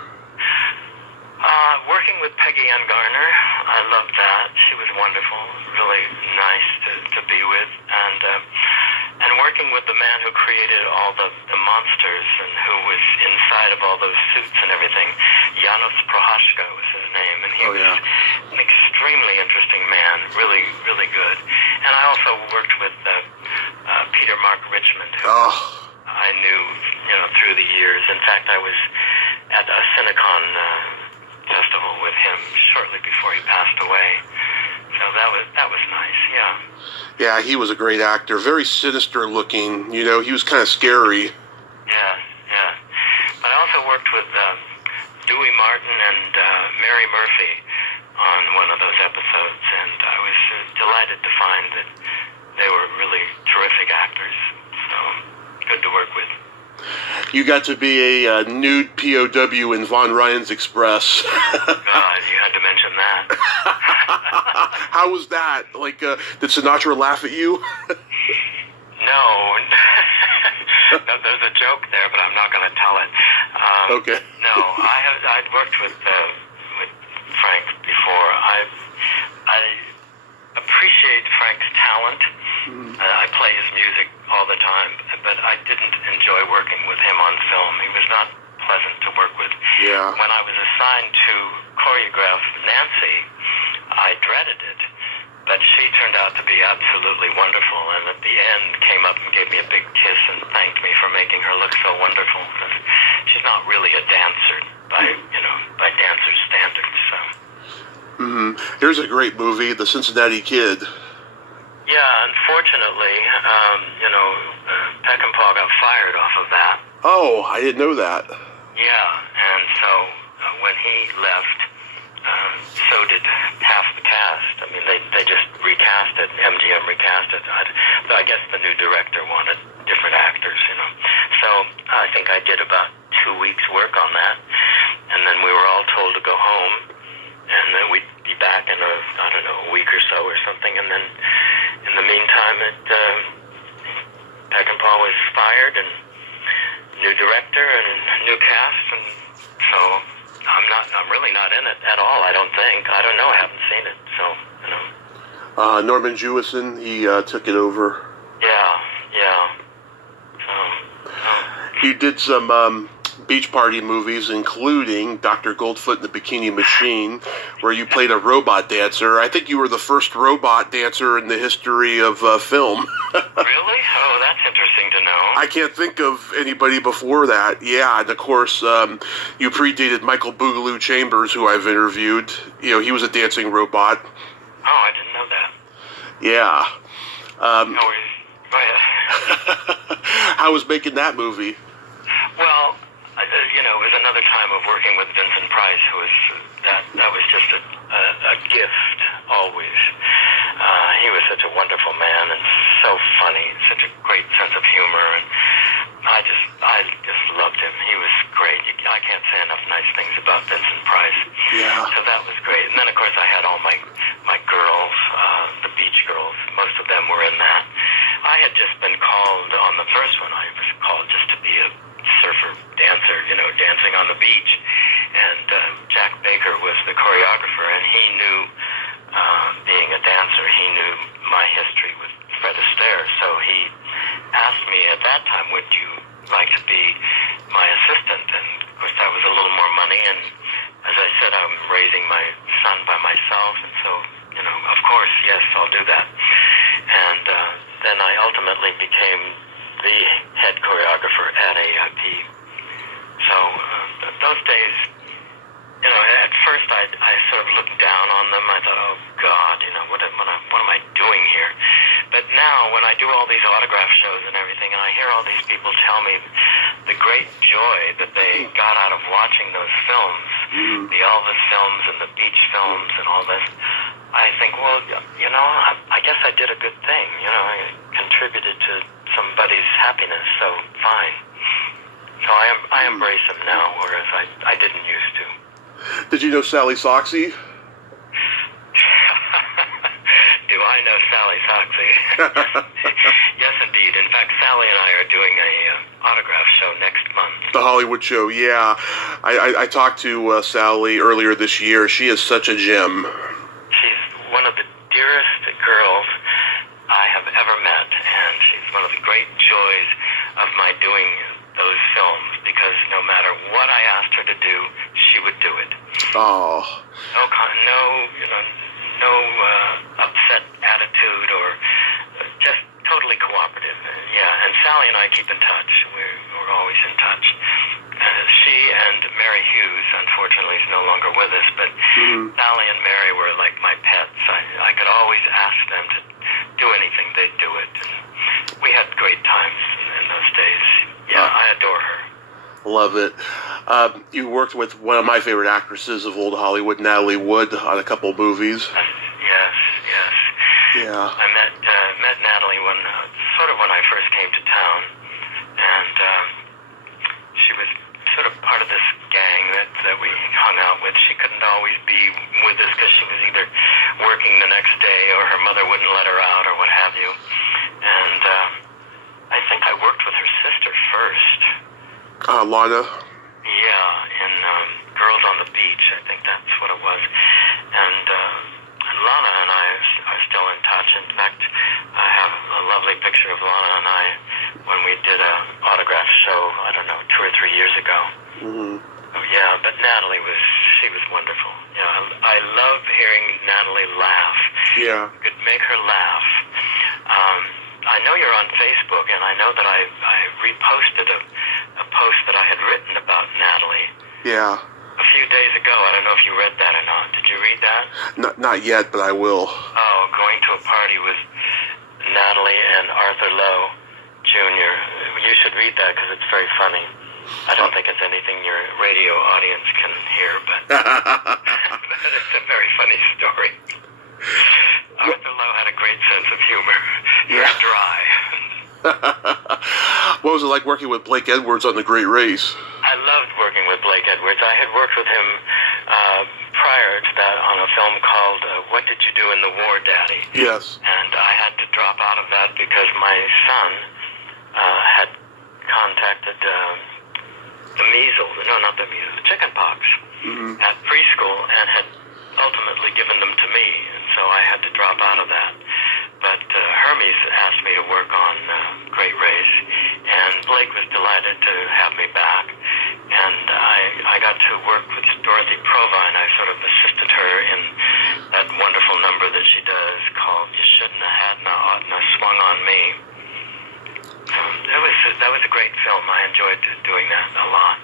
Working with Peggy Ann Garner, I loved that. She was wonderful, really nice to be with, and working with the man who created all the monsters and who was inside of all those suits and everything. Janos Prohaska was his name, and he was an extremely interesting man, really, really good. And I also worked with Peter Mark Richmond, who I knew, through the years. In fact, I was at a Cinecon festival with him shortly before he passed away. So that was nice, yeah. Yeah, he was a great actor. Very sinister looking. He was kind of scary. Yeah. But I also worked with Dewey Martin and Mary Murphy on one of those episodes, and I was delighted to find that they were really terrific actors. So good to work with. You got to be a nude POW in Von Ryan's Express. God, you had to mention that. How was that? Did Sinatra laugh at you? No. No, there's a joke there, but I'm not going to tell it. Okay. No, I'd worked with Frank before. I appreciate Frank's talent. I play his music all the time, but I didn't enjoy working with him on film. He was not pleasant to work with. Yeah. When I was assigned to choreograph Nancy, I dreaded it, but she turned out to be absolutely wonderful, and at the end came up and gave me a big kiss and thanked me for making her look so wonderful, because she's not really a dancer by dancer standards, so. Mm-hmm. Here's a great movie, The Cincinnati Kid. Yeah, unfortunately, Peckinpah got fired off of that. Oh, I didn't know that. Yeah, and so when he left, so did half the cast. I mean, they just recast it. MGM recast it. I guess the new director wanted different actors, So I think I did about 2 weeks' work on that, and then we were all told to go home, and then we'd be back in a week or so or something, and then in the meantime, Peckinpah was fired, and new director and new cast, and so I'm really not in it at all. I don't think. I don't know. I haven't seen it, so Norman Jewison, he took it over. Yeah. You did some beach party movies, including Dr. Goldfoot and the Bikini Machine, where you played a robot dancer. I think you were the first robot dancer in the history of film. Really? Oh, that's interesting to know. I can't think of anybody before that. Yeah, and of course, you predated Michael Boogaloo Chambers, who I've interviewed. He was a dancing robot. Oh, I didn't know that. Yeah. Go ahead. How was making that movie? Well, it was another time of working with Vincent Price, who was that was just a gift always. He was such a wonderful man and so funny, such a great sense of humor, and I just loved him. He was great. I can't say enough nice things about Vincent Price. Yeah. So that was great. And then of course I had all my girls, the Beach Girls. Most of them were in that. I had just been called on the first one. I was called just to be a surfer dancer, dancing on the beach. And Jack Baker was the choreographer, and he knew, being a dancer, he knew my history with Fred Astaire. So he asked me at that time, would you like to be my assistant? And of course that was a little more money, and as I said, I'm raising my son by myself, and so, of course, yes, I'll do that. And then I ultimately became the head choreographer at AIP. So those days, at first I sort of looked down on them. I thought, oh God, what am I doing here? But now when I do all these autograph shows and everything, and I hear all these people tell me the great joy that they got out of watching those films, the Elvis films and the beach films and all this, I think, well, I guess I did a good thing. I contributed to somebody's happiness, so fine. So I embrace them now, whereas I didn't used to. Did you know Sally Soxy? Do I know Sally Soxy? Yes, indeed. In fact, Sally and I are doing a autograph show next month. The Hollywood show, yeah. I talked to Sally earlier this year. She is such a gem. She's one of the dearest girls I have ever met, and she's one of the great joys of my doing those films, because no matter what I asked her to do, she would do it. Oh. No upset attitude, or just totally cooperative. Yeah, and Sally and I keep in touch. We're always in touch. She and Mary Hughes, unfortunately, is no longer with us, but Sally and Mary were like my pets. I could always ask them to do anything, they'd do it. And we had great times in those days. Yeah, I adore her. Love it. You worked with one of my favorite actresses of old Hollywood, Natalie Wood, on a couple movies. Yes. Yeah. I met Natalie when I first came to town, and she was sort of part of this gang that we hung out with. She couldn't always be with us because she was either working the next day or her mother wouldn't let her out or what have you. And I think I worked with her sister first. Lana. Yeah, in Girls on the Beach, I think that's what it was. And Lana and I are still in touch. In fact, I have a lovely picture of Lana and I when we did an autograph show, I don't know, 2 or 3 years ago. Oh, yeah, but Natalie was wonderful. You know, I love hearing Natalie laugh. Yeah. You could make her laugh. I know you're on Facebook, and I know that I reposted a post that I had written about Natalie. Yeah. A few days ago. I don't know if you read that or not. Did you read that? Not yet, but I will. Oh, going to a party with Natalie and Arthur Lowe Jr. You should read that because it's very funny. I don't think it's anything your radio audience can hear, but, but it's a very funny story. Arthur Lowe had a great sense of humor. Very dry. What was it like working with Blake Edwards on The Great Race? I loved working with Blake Edwards. I had worked with him prior to that on a film called What Did You Do in the War, Daddy? Yes. And I had to drop out of that because my son had contacted the measles, the chicken pox at preschool, and had ultimately given them to me, and so I had to drop out of that. But Hermes asked me to work on Great Race, and Blake was delighted to have me back, and I got to work with Dorothy Provine. I sort of assisted her in that wonderful number that she does called You Shouldn't Have Had No Oughtn't Have Swung on Me. That was a great film. I enjoyed doing that a lot.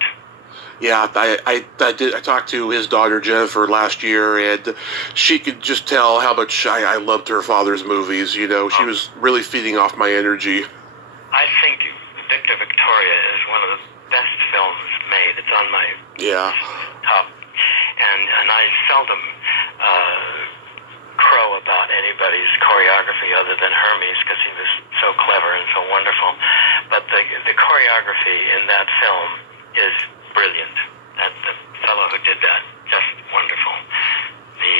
Yeah, I talked to his daughter Jennifer last year, and she could just tell how much I loved her father's movies. You know, she was really feeding off my energy. I think Victor Victoria is one of the best films made. It's on my top, and I seldom crow about anybody's choreography other than Hermes because he was so clever and so wonderful. But the choreography in that film is brilliant. And the fellow who did that, just wonderful. The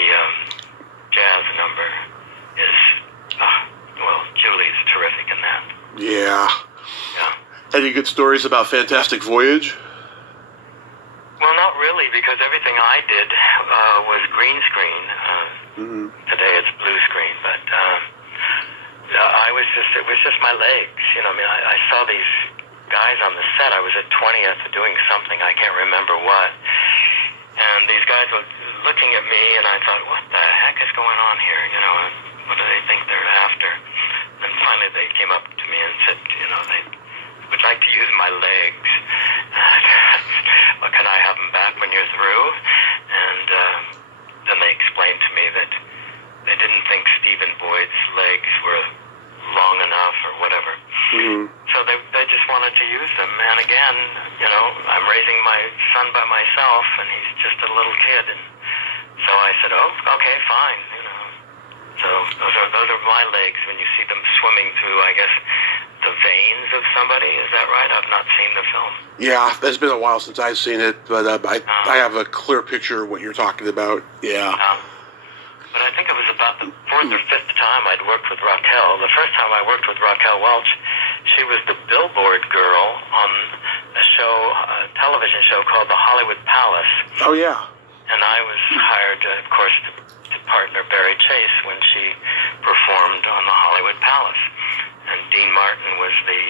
jazz number is, Julie's terrific in that. Yeah. Yeah. Any good stories about Fantastic Voyage? Well, not really, because everything I did was green screen. Today it's blue screen, but it was just my legs. You know, I mean, I saw these guys on the set. I was at 20th doing something, I can't remember what, and these guys were looking at me, and I thought, what the heck is going on here? You know, what do they think they're after? And finally they came up to me and said, you know, they would like to use my legs. Well, can I have them back when you're through? And then they explained to me that they didn't think Stephen Boyd's legs were long enough or whatever. So they just wanted to use them. And again, you know, I'm raising my son by myself, and he's just a little kid. And so I said, oh, okay, fine, you know. So those are my legs when you see them swimming through, I guess, the veins of somebody. Is that right? I've not seen the film. Yeah, it's been a while since I've seen it, but I have a clear picture of what you're talking about. Yeah. But I think it was about the fourth or fifth time I'd worked with Raquel. The first time I worked with Raquel Welch, she was the billboard girl on a show, a television show called The Hollywood Palace. Oh, yeah. And I was hired, of course, to partner Barry Chase when she performed on The Hollywood Palace. And Dean Martin was the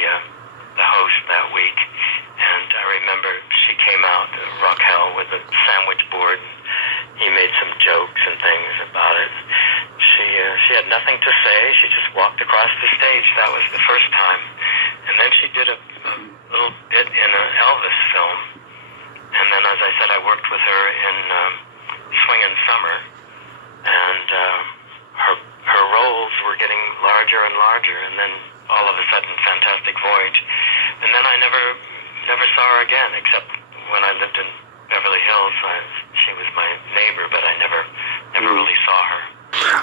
host that week. And I remember she came out, Raquel, with a sandwich board. He made some jokes and things about it. She had nothing to say. She just walked across the stage. That was the first time. And then she did a little bit in an Elvis film. And then, as I said, I worked with her in Swingin' Summer. And her roles were getting larger and larger. And then all of a sudden, Fantastic Voyage. And then I never saw her again, except when I lived in Beverly Hills. She was my neighbor, but I never really saw her.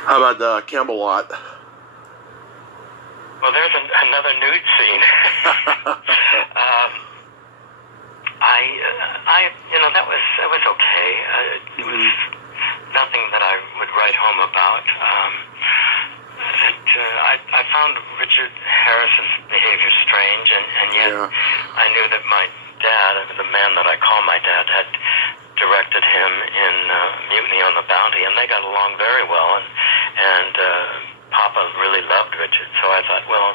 How about Camelot? Well, there's another nude scene. That was okay. It was nothing that I would write home about. I found Richard Harris's behavior strange, and yet I knew that my dad, the man that I call my dad, had directed him in Mutiny on the Bounty, and they got along very well, and Papa really loved Richard, so I thought, well,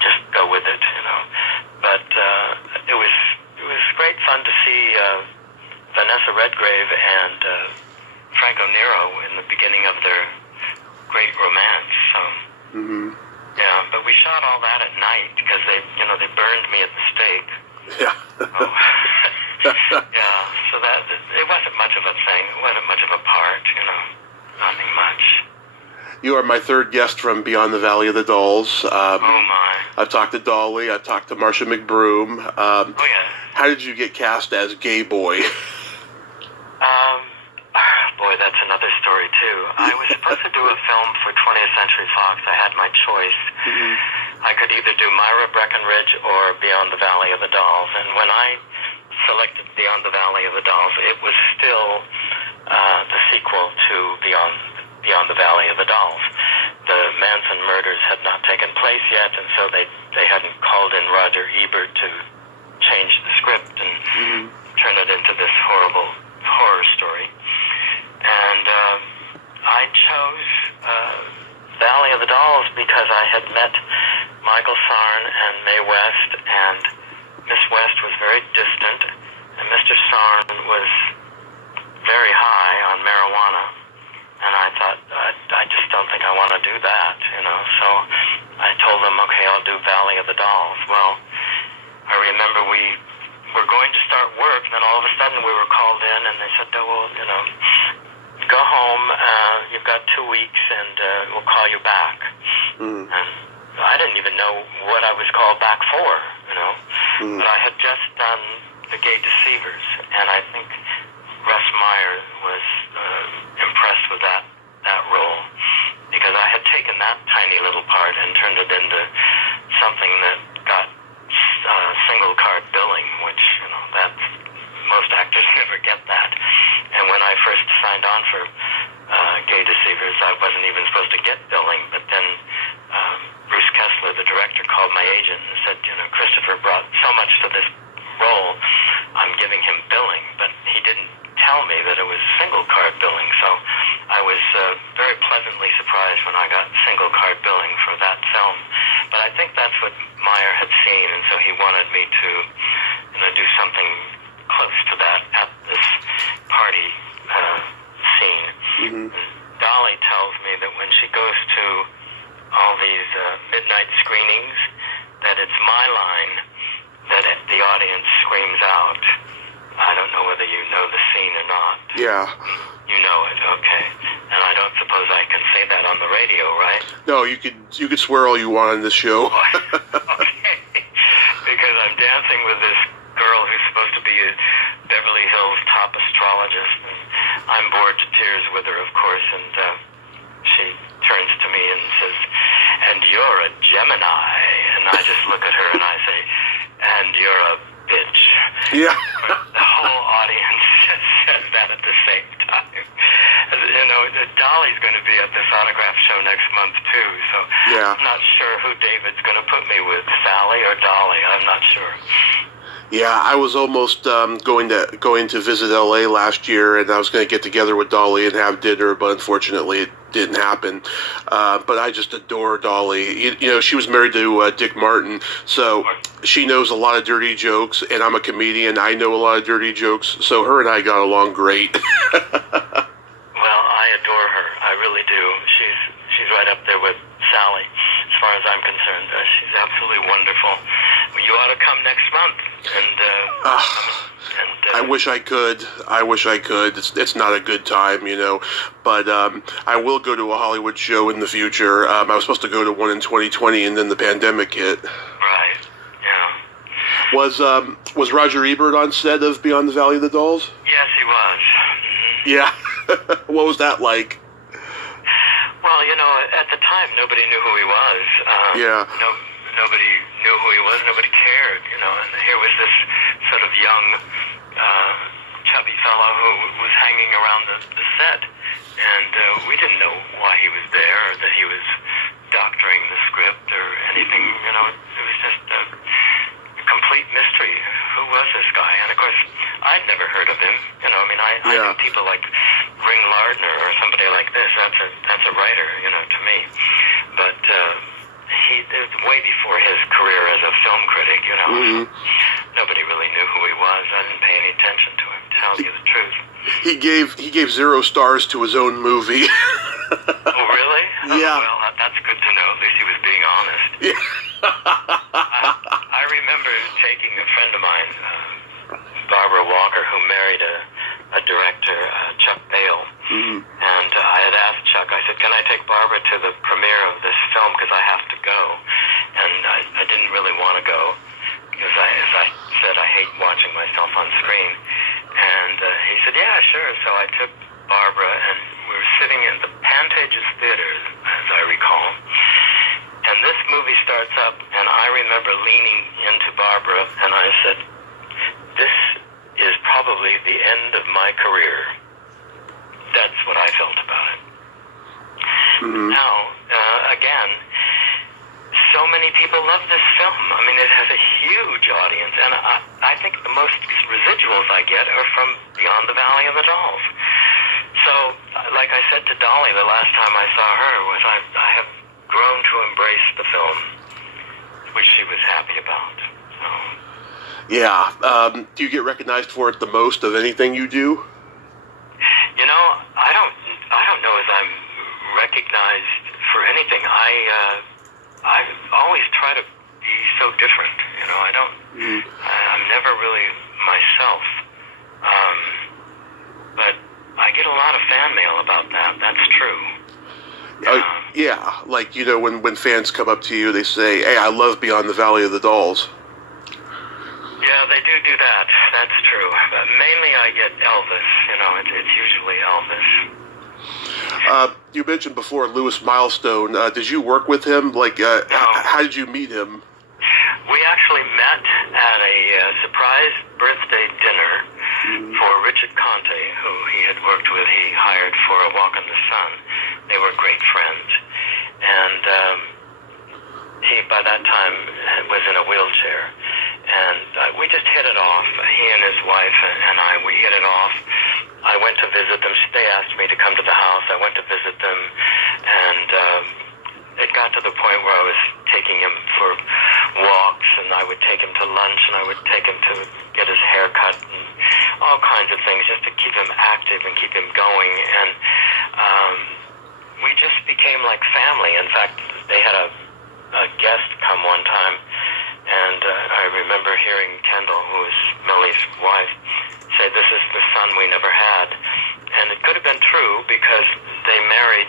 just go with it, But it was great fun to see Vanessa Redgrave and Franco Nero in the beginning of their great romance. So, yeah, but we shot all that at night because they burned me at the stake. Yeah. Oh. Yeah, so that it wasn't much of a thing. It wasn't much of a part, nothing much. You are my third guest from Beyond the Valley of the Dolls. Oh my! I've talked to Dolly. I've talked to Marcia McBroom. Oh yeah. How did you get cast as Gay Boy? Boy, that's another story too. I was supposed to do a film for 20th Century Fox. I had my choice. I could either do Myra Breckenridge or Beyond the Valley of the Dolls. And when I selected Beyond the Valley of the Dolls, it was still the sequel to Beyond the Valley of the Dolls. The Manson murders had not taken place yet, and so they hadn't called in Roger Ebert to change the script and turn it into this horrible horror story. And I chose Valley of the Dolls because I had met Michael Sarn and Mae West, and Miss West was very distant, and Mr. Sarn was very high on marijuana. And I thought, I just don't think I want to do that, So I told them, okay, I'll do Valley of the Dolls. Well, I remember we were going to start work, and then all of a sudden we were called in, and they said, oh, well, go home, you've got 2 weeks, and we'll call you back. And I didn't even know what I was called back for, But I had just done The Gay Deceivers, and I think Russ Meyer was impressed with that role, because I had taken that tiny little part and turned it into something that got single card billing, which, that most actors never get that. And when I first signed on for Gay Deceivers, I wasn't even supposed to get billing, but then Bruce Kessler, the director, called my agent and said, Christopher brought so much to this role, I'm giving him billing, but he didn't tell me that it was single card billing, so I was very pleasantly surprised when I got single card billing for that film. But I think that's what Meyer had seen, and so he wanted me to do something close to that at this party scene. Dolly tells me that when she goes to all these midnight screenings, that it's my line that the audience screams out. I don't know whether you know the scene or not. Yeah. You know it, okay. And I don't suppose I can say that on the radio, right? No, you could swear all you want on this show. Okay. Because I'm dancing with this girl who's supposed to be a Beverly Hills top astrologist, and I'm bored to tears with her, of course, and she turns to me and says, and you're a Gemini. And I just look at her and I say, and you're a bitch. Yeah. The whole audience says that at the same time. You know, Dolly's going to be at this autograph show next month, too. So Yeah. I'm not sure who David's going to put me with, Sally or Dolly. I'm not sure. Yeah, I was almost going to visit LA last year, and I was going to get together with Dolly and have dinner, but unfortunately it didn't happen. But I just adore Dolly. You know, she was married to Dick Martin, so she knows a lot of dirty jokes, and I'm a comedian. I know a lot of dirty jokes, so her and I got along great. Well, I adore her. I really do. She's right up there with Sally, as far as I'm concerned. She's absolutely wonderful. Well, you ought to come next month. I wish I could. It's not a good time, you know. But I will go to a Hollywood show in the future. I was supposed to go to one in 2020, and then the pandemic hit. Right. Yeah. Was Roger Ebert on set of Beyond the Valley of the Dolls? Yes, he was. Yeah. What was that like? Well, you know, at the time, nobody knew who he was. Yeah. Nobody knew who he was. Nobody cared, you know. And here was this sort of young, chubby fellow who was hanging around the set. And we didn't know why he was there or that he was doctoring the script or anything. You know, it was just a complete mystery. Who was this guy? And, of course, I'd never heard of him. You know, I mean, I knew people like Ring Lardner or somebody like this. That's a writer, you know, to me. But he way before his career as a film critic, you know. Mm-hmm. Nobody really knew who he was. I didn't pay any attention to him, to tell you the truth. He gave 0 stars to his own movie. Oh, really? Yeah. Oh, well, that's good to know. At least he was being honest. Yeah. I remember taking a friend of mine, Barbara Walker, who married a director, Chuck Bale. Mm-hmm. And I had asked Chuck, I said, can I take Barbara to the premiere of this film because I have to go? And I didn't really want to go because, as I said, I hate watching myself on screen. And he said, yeah, sure. So I took Barbara, and we were sitting in the Pantages Theater, as I recall. And this movie starts up, and I remember leaning into Barbara, and I said, this is probably the end of my career. That's what I felt about it. Mm-hmm. Now, again, so many people love this film. I mean, it has a huge audience, and I think the most residuals I get are from Beyond the Valley of the Dolls. So, like I said to Dolly the last time I saw her, was I have grown to embrace the film, which she was happy about. So. Yeah. Do you get recognized for it the most of anything you do? You know, I don't know as I'm recognized for anything. I always try to be so different. You know, I don't. I'm never really myself. But I get a lot of fan mail about that. That's true. Yeah, like, you know, when fans come up to you, they say, hey, I love Beyond the Valley of the Dolls. Yeah, they do that. That's true. But mainly I get Elvis. You know, it's usually Elvis. You mentioned before Louis Milestone. Did you work with him? Like, No. How did you meet him? We actually met at a surprise birthday dinner for Richard Conte, who he had worked with. He hired for A Walk in the Sun. They were great friends. And he, by that time, was in a wheelchair. And we just hit it off. He and his wife and we hit it off. I went to visit them. They asked me to come to the house. I went to visit them. And it got to the point where I was taking him for walks, and I would take him to lunch, and I would take him to get his hair cut, and all kinds of things just to keep him active and keep him going. And we just became like family. In fact, they had a guest come one time, and I remember hearing Kendall, who was Millie's wife, say, this is the son we never had. And it could have been true because they married,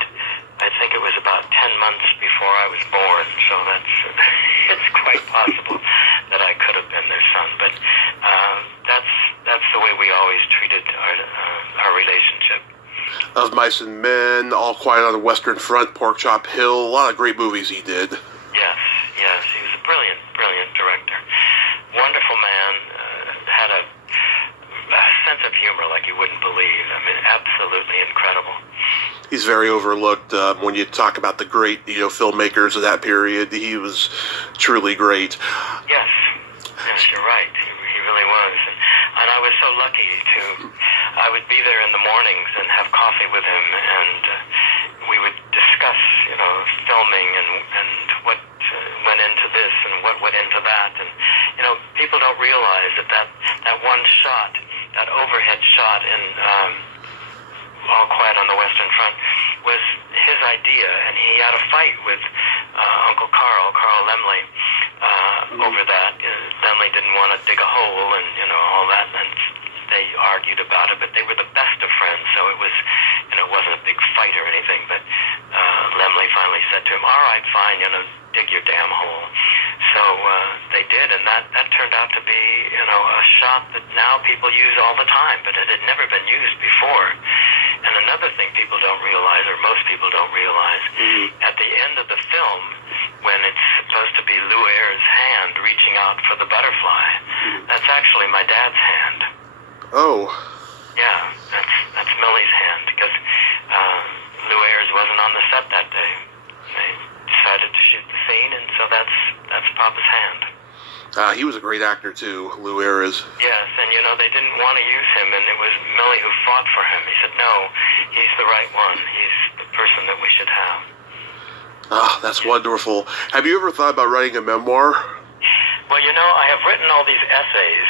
I think it was about 10 months before I was born, so it's quite possible that I could have been their son. But that's the way we always treated our relationship. Of Mice and Men, All Quiet on the Western Front, Pork Chop Hill, a lot of great movies he did. he's very overlooked when you talk about the great filmmakers of that period. He was truly great. Yes, you're right. He really was, and I was so lucky to. I would be there in the mornings and have coffee with him, and we would discuss, filming and what went into this and what went into that, and people don't realize that one shot, that overhead shot in All Quiet on the Western Front, was his idea, and he had a fight with Uncle Carl Lemley, over that. Lemley didn't want to dig a hole and all that, and they argued about it, but they were the best of friends, so it was, it wasn't a big fight or anything, but Lemley finally said to him, all right, fine, dig your damn hole. So they did, and that turned out to be, a shot that now people use all the time, but it had never been used before. And another thing people don't realize, or most people don't realize, at the end of the film, when it's supposed to be Lou Ayre's hand reaching out for the butterfly, that's actually my dad's hand. Oh. Yeah, that's Millie's hand, because Lou Ayres wasn't on the set that day. They decided to shoot the scene, and so that's Papa's hand. He was a great actor too, Lou Ayres. Yes, and they didn't want to use him, and it was Millie who fought for him. He said, no, he's the right one. He's the person that we should have. That's wonderful. Have you ever thought about writing a memoir? Well, I have written all these essays,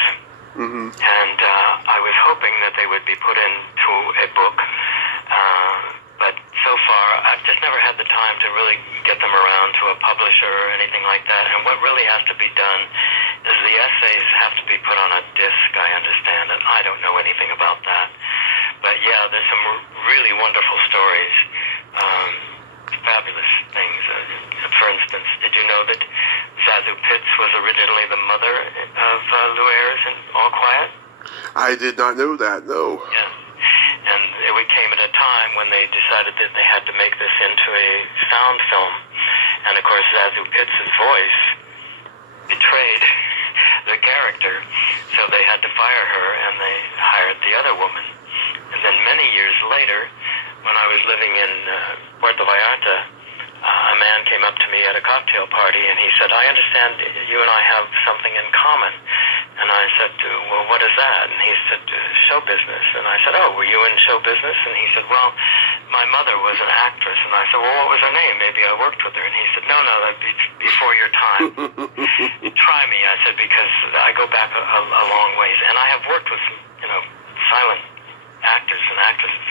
and I was hoping that they would be put into a book, but so far I've just never had the time to really get them around to a publisher or anything like that. And what really has to be done is the essays have to be put on a disc, I understand, and I don't know anything about that. But yeah, there's some really wonderful stories, fabulous things. For instance, did you know that Zazu Pitts was originally the mother of Lou Ayres in All Quiet? I did not know that, no. Yeah. And it came at a time when they decided that they had to make this into a sound film. And of course, Zazu Pitts' voice betrayed the character, so they had to fire her, and they hired the other woman. And then many years later, when I was living in Puerto Vallarta, a man came up to me at a cocktail party, and he said, I understand you and I have something in common. And I said, well, what is that? And he said, show business. And I said, oh, were you in show business? And he said, well, my mother was an actress. And I said, well, what was her name? Maybe I worked with her. And he said, no, that'd be before your time. Try me, I said, because I go back a long ways. And I have worked with, silent actors and actresses.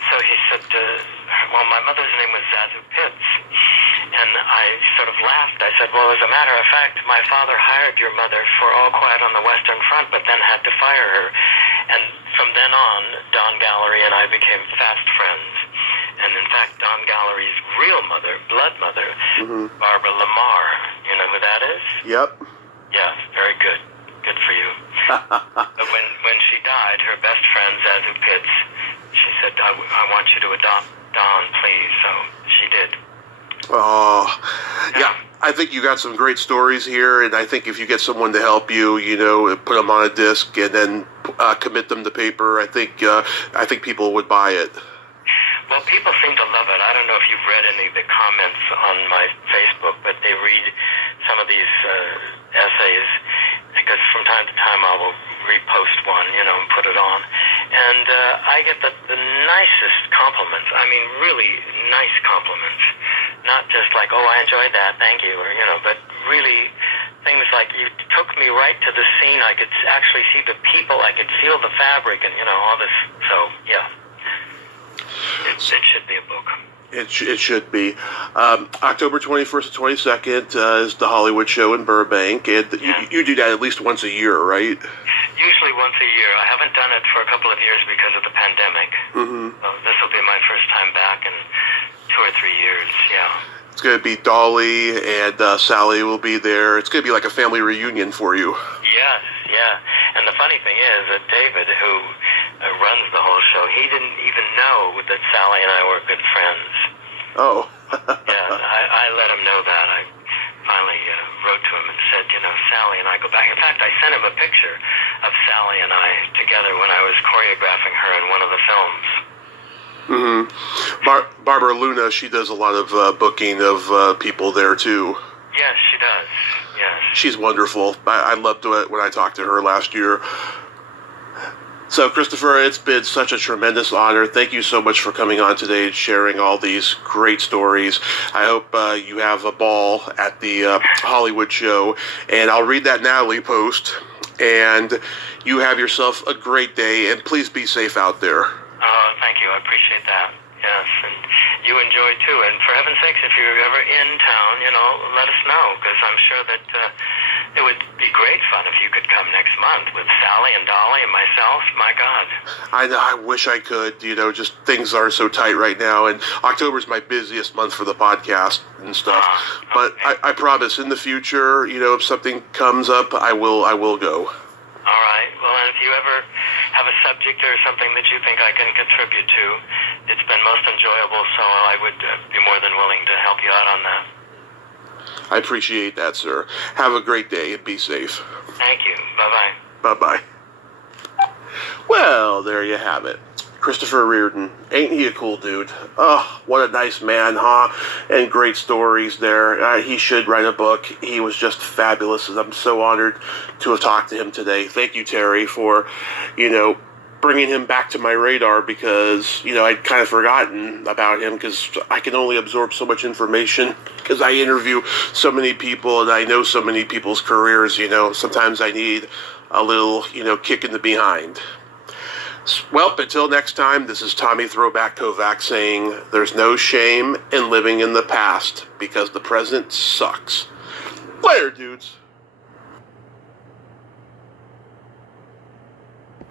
So he said, well, my mother's name was Zazu Pitts. And I sort of laughed. I said, well, as a matter of fact, my father hired your mother for All Quiet on the Western Front, but then had to fire her. And from then on, Don Gallery and I became fast friends. And in fact, Don Gallery's real mother, blood mother, Barbara Lamar, you know who that is? Yep. Yeah, very good. Good for you. But when she died, her best friend, Zazu Pitts, she said, I want you to adopt Don, please. So she did. Oh, yeah. I think you got some great stories here, and I think if you get someone to help you, put them on a disc and then commit them to paper, I think people would buy it. Well, people seem to love it. I don't know if you've read any of the comments on my Facebook, but they read some of these essays, because from time to time I will repost one, and put it on. And I get the nicest compliments. I mean, really nice compliments. Not just like, oh, I enjoyed that, thank you, or, but really things like, you took me right to the scene. I could actually see the people. I could feel the fabric and, all this. So, yeah. It should be a book. It should be. October 21st and 22nd is the Hollywood show in Burbank. And you do that at least once a year, right? Usually once a year. I haven't done it for a couple of years because of the pandemic. So this will be my first time back in 2 or 3 years, yeah. It's going to be Dolly and Sally will be there. It's going to be like a family reunion for you. Yes, yeah. And the funny thing is that David, who runs the whole show, he didn't even know that Sally and I were good friends. Oh. Yeah, I let him know that. I finally wrote to him and said, Sally and I go back. In fact, I sent him a picture of Sally and I together when I was choreographing her in one of the films. Barbara Luna, she does a lot of booking of people there too. Yes, she does. Yes. She's wonderful. I loved it when I talked to her last year. So, Christopher, it's been such a tremendous honor. Thank you so much for coming on today and sharing all these great stories. I hope you have a ball at the Hollywood show, and I'll read that Natalie post. And you have yourself a great day, and please be safe out there. Thank you. I appreciate that. Yes, and you enjoy too. And for heaven's sakes, if you're ever in town, let us know, because I'm sure that it would be great fun if you could come next month with Sally and Dolly and myself. My God. I know. I wish I could. Just things are so tight right now, and October's my busiest month for the podcast and stuff. But okay. I promise, in the future, if something comes up, I will go. All right. Well, and if you ever have a subject or something that you think I can contribute to, it's been most enjoyable, so I would be more than willing to help you out on that. I appreciate that, sir. Have a great day and be safe. Thank you. Bye-bye. Bye-bye. Well, there you have it. Christopher Riordan. Ain't he a cool dude? Oh, what a nice man, huh? And great stories there. He should write a book. He was just fabulous, and I'm so honored to have talked to him today. Thank you, Terry, for, bringing him back to my radar, because, I'd kind of forgotten about him, because I can only absorb so much information, because I interview so many people, and I know so many people's careers. Sometimes I need a little, kick in the behind. Well, until next time, this is Tommy Throwback Kovac saying there's no shame in living in the past, because the present sucks. Later, dudes.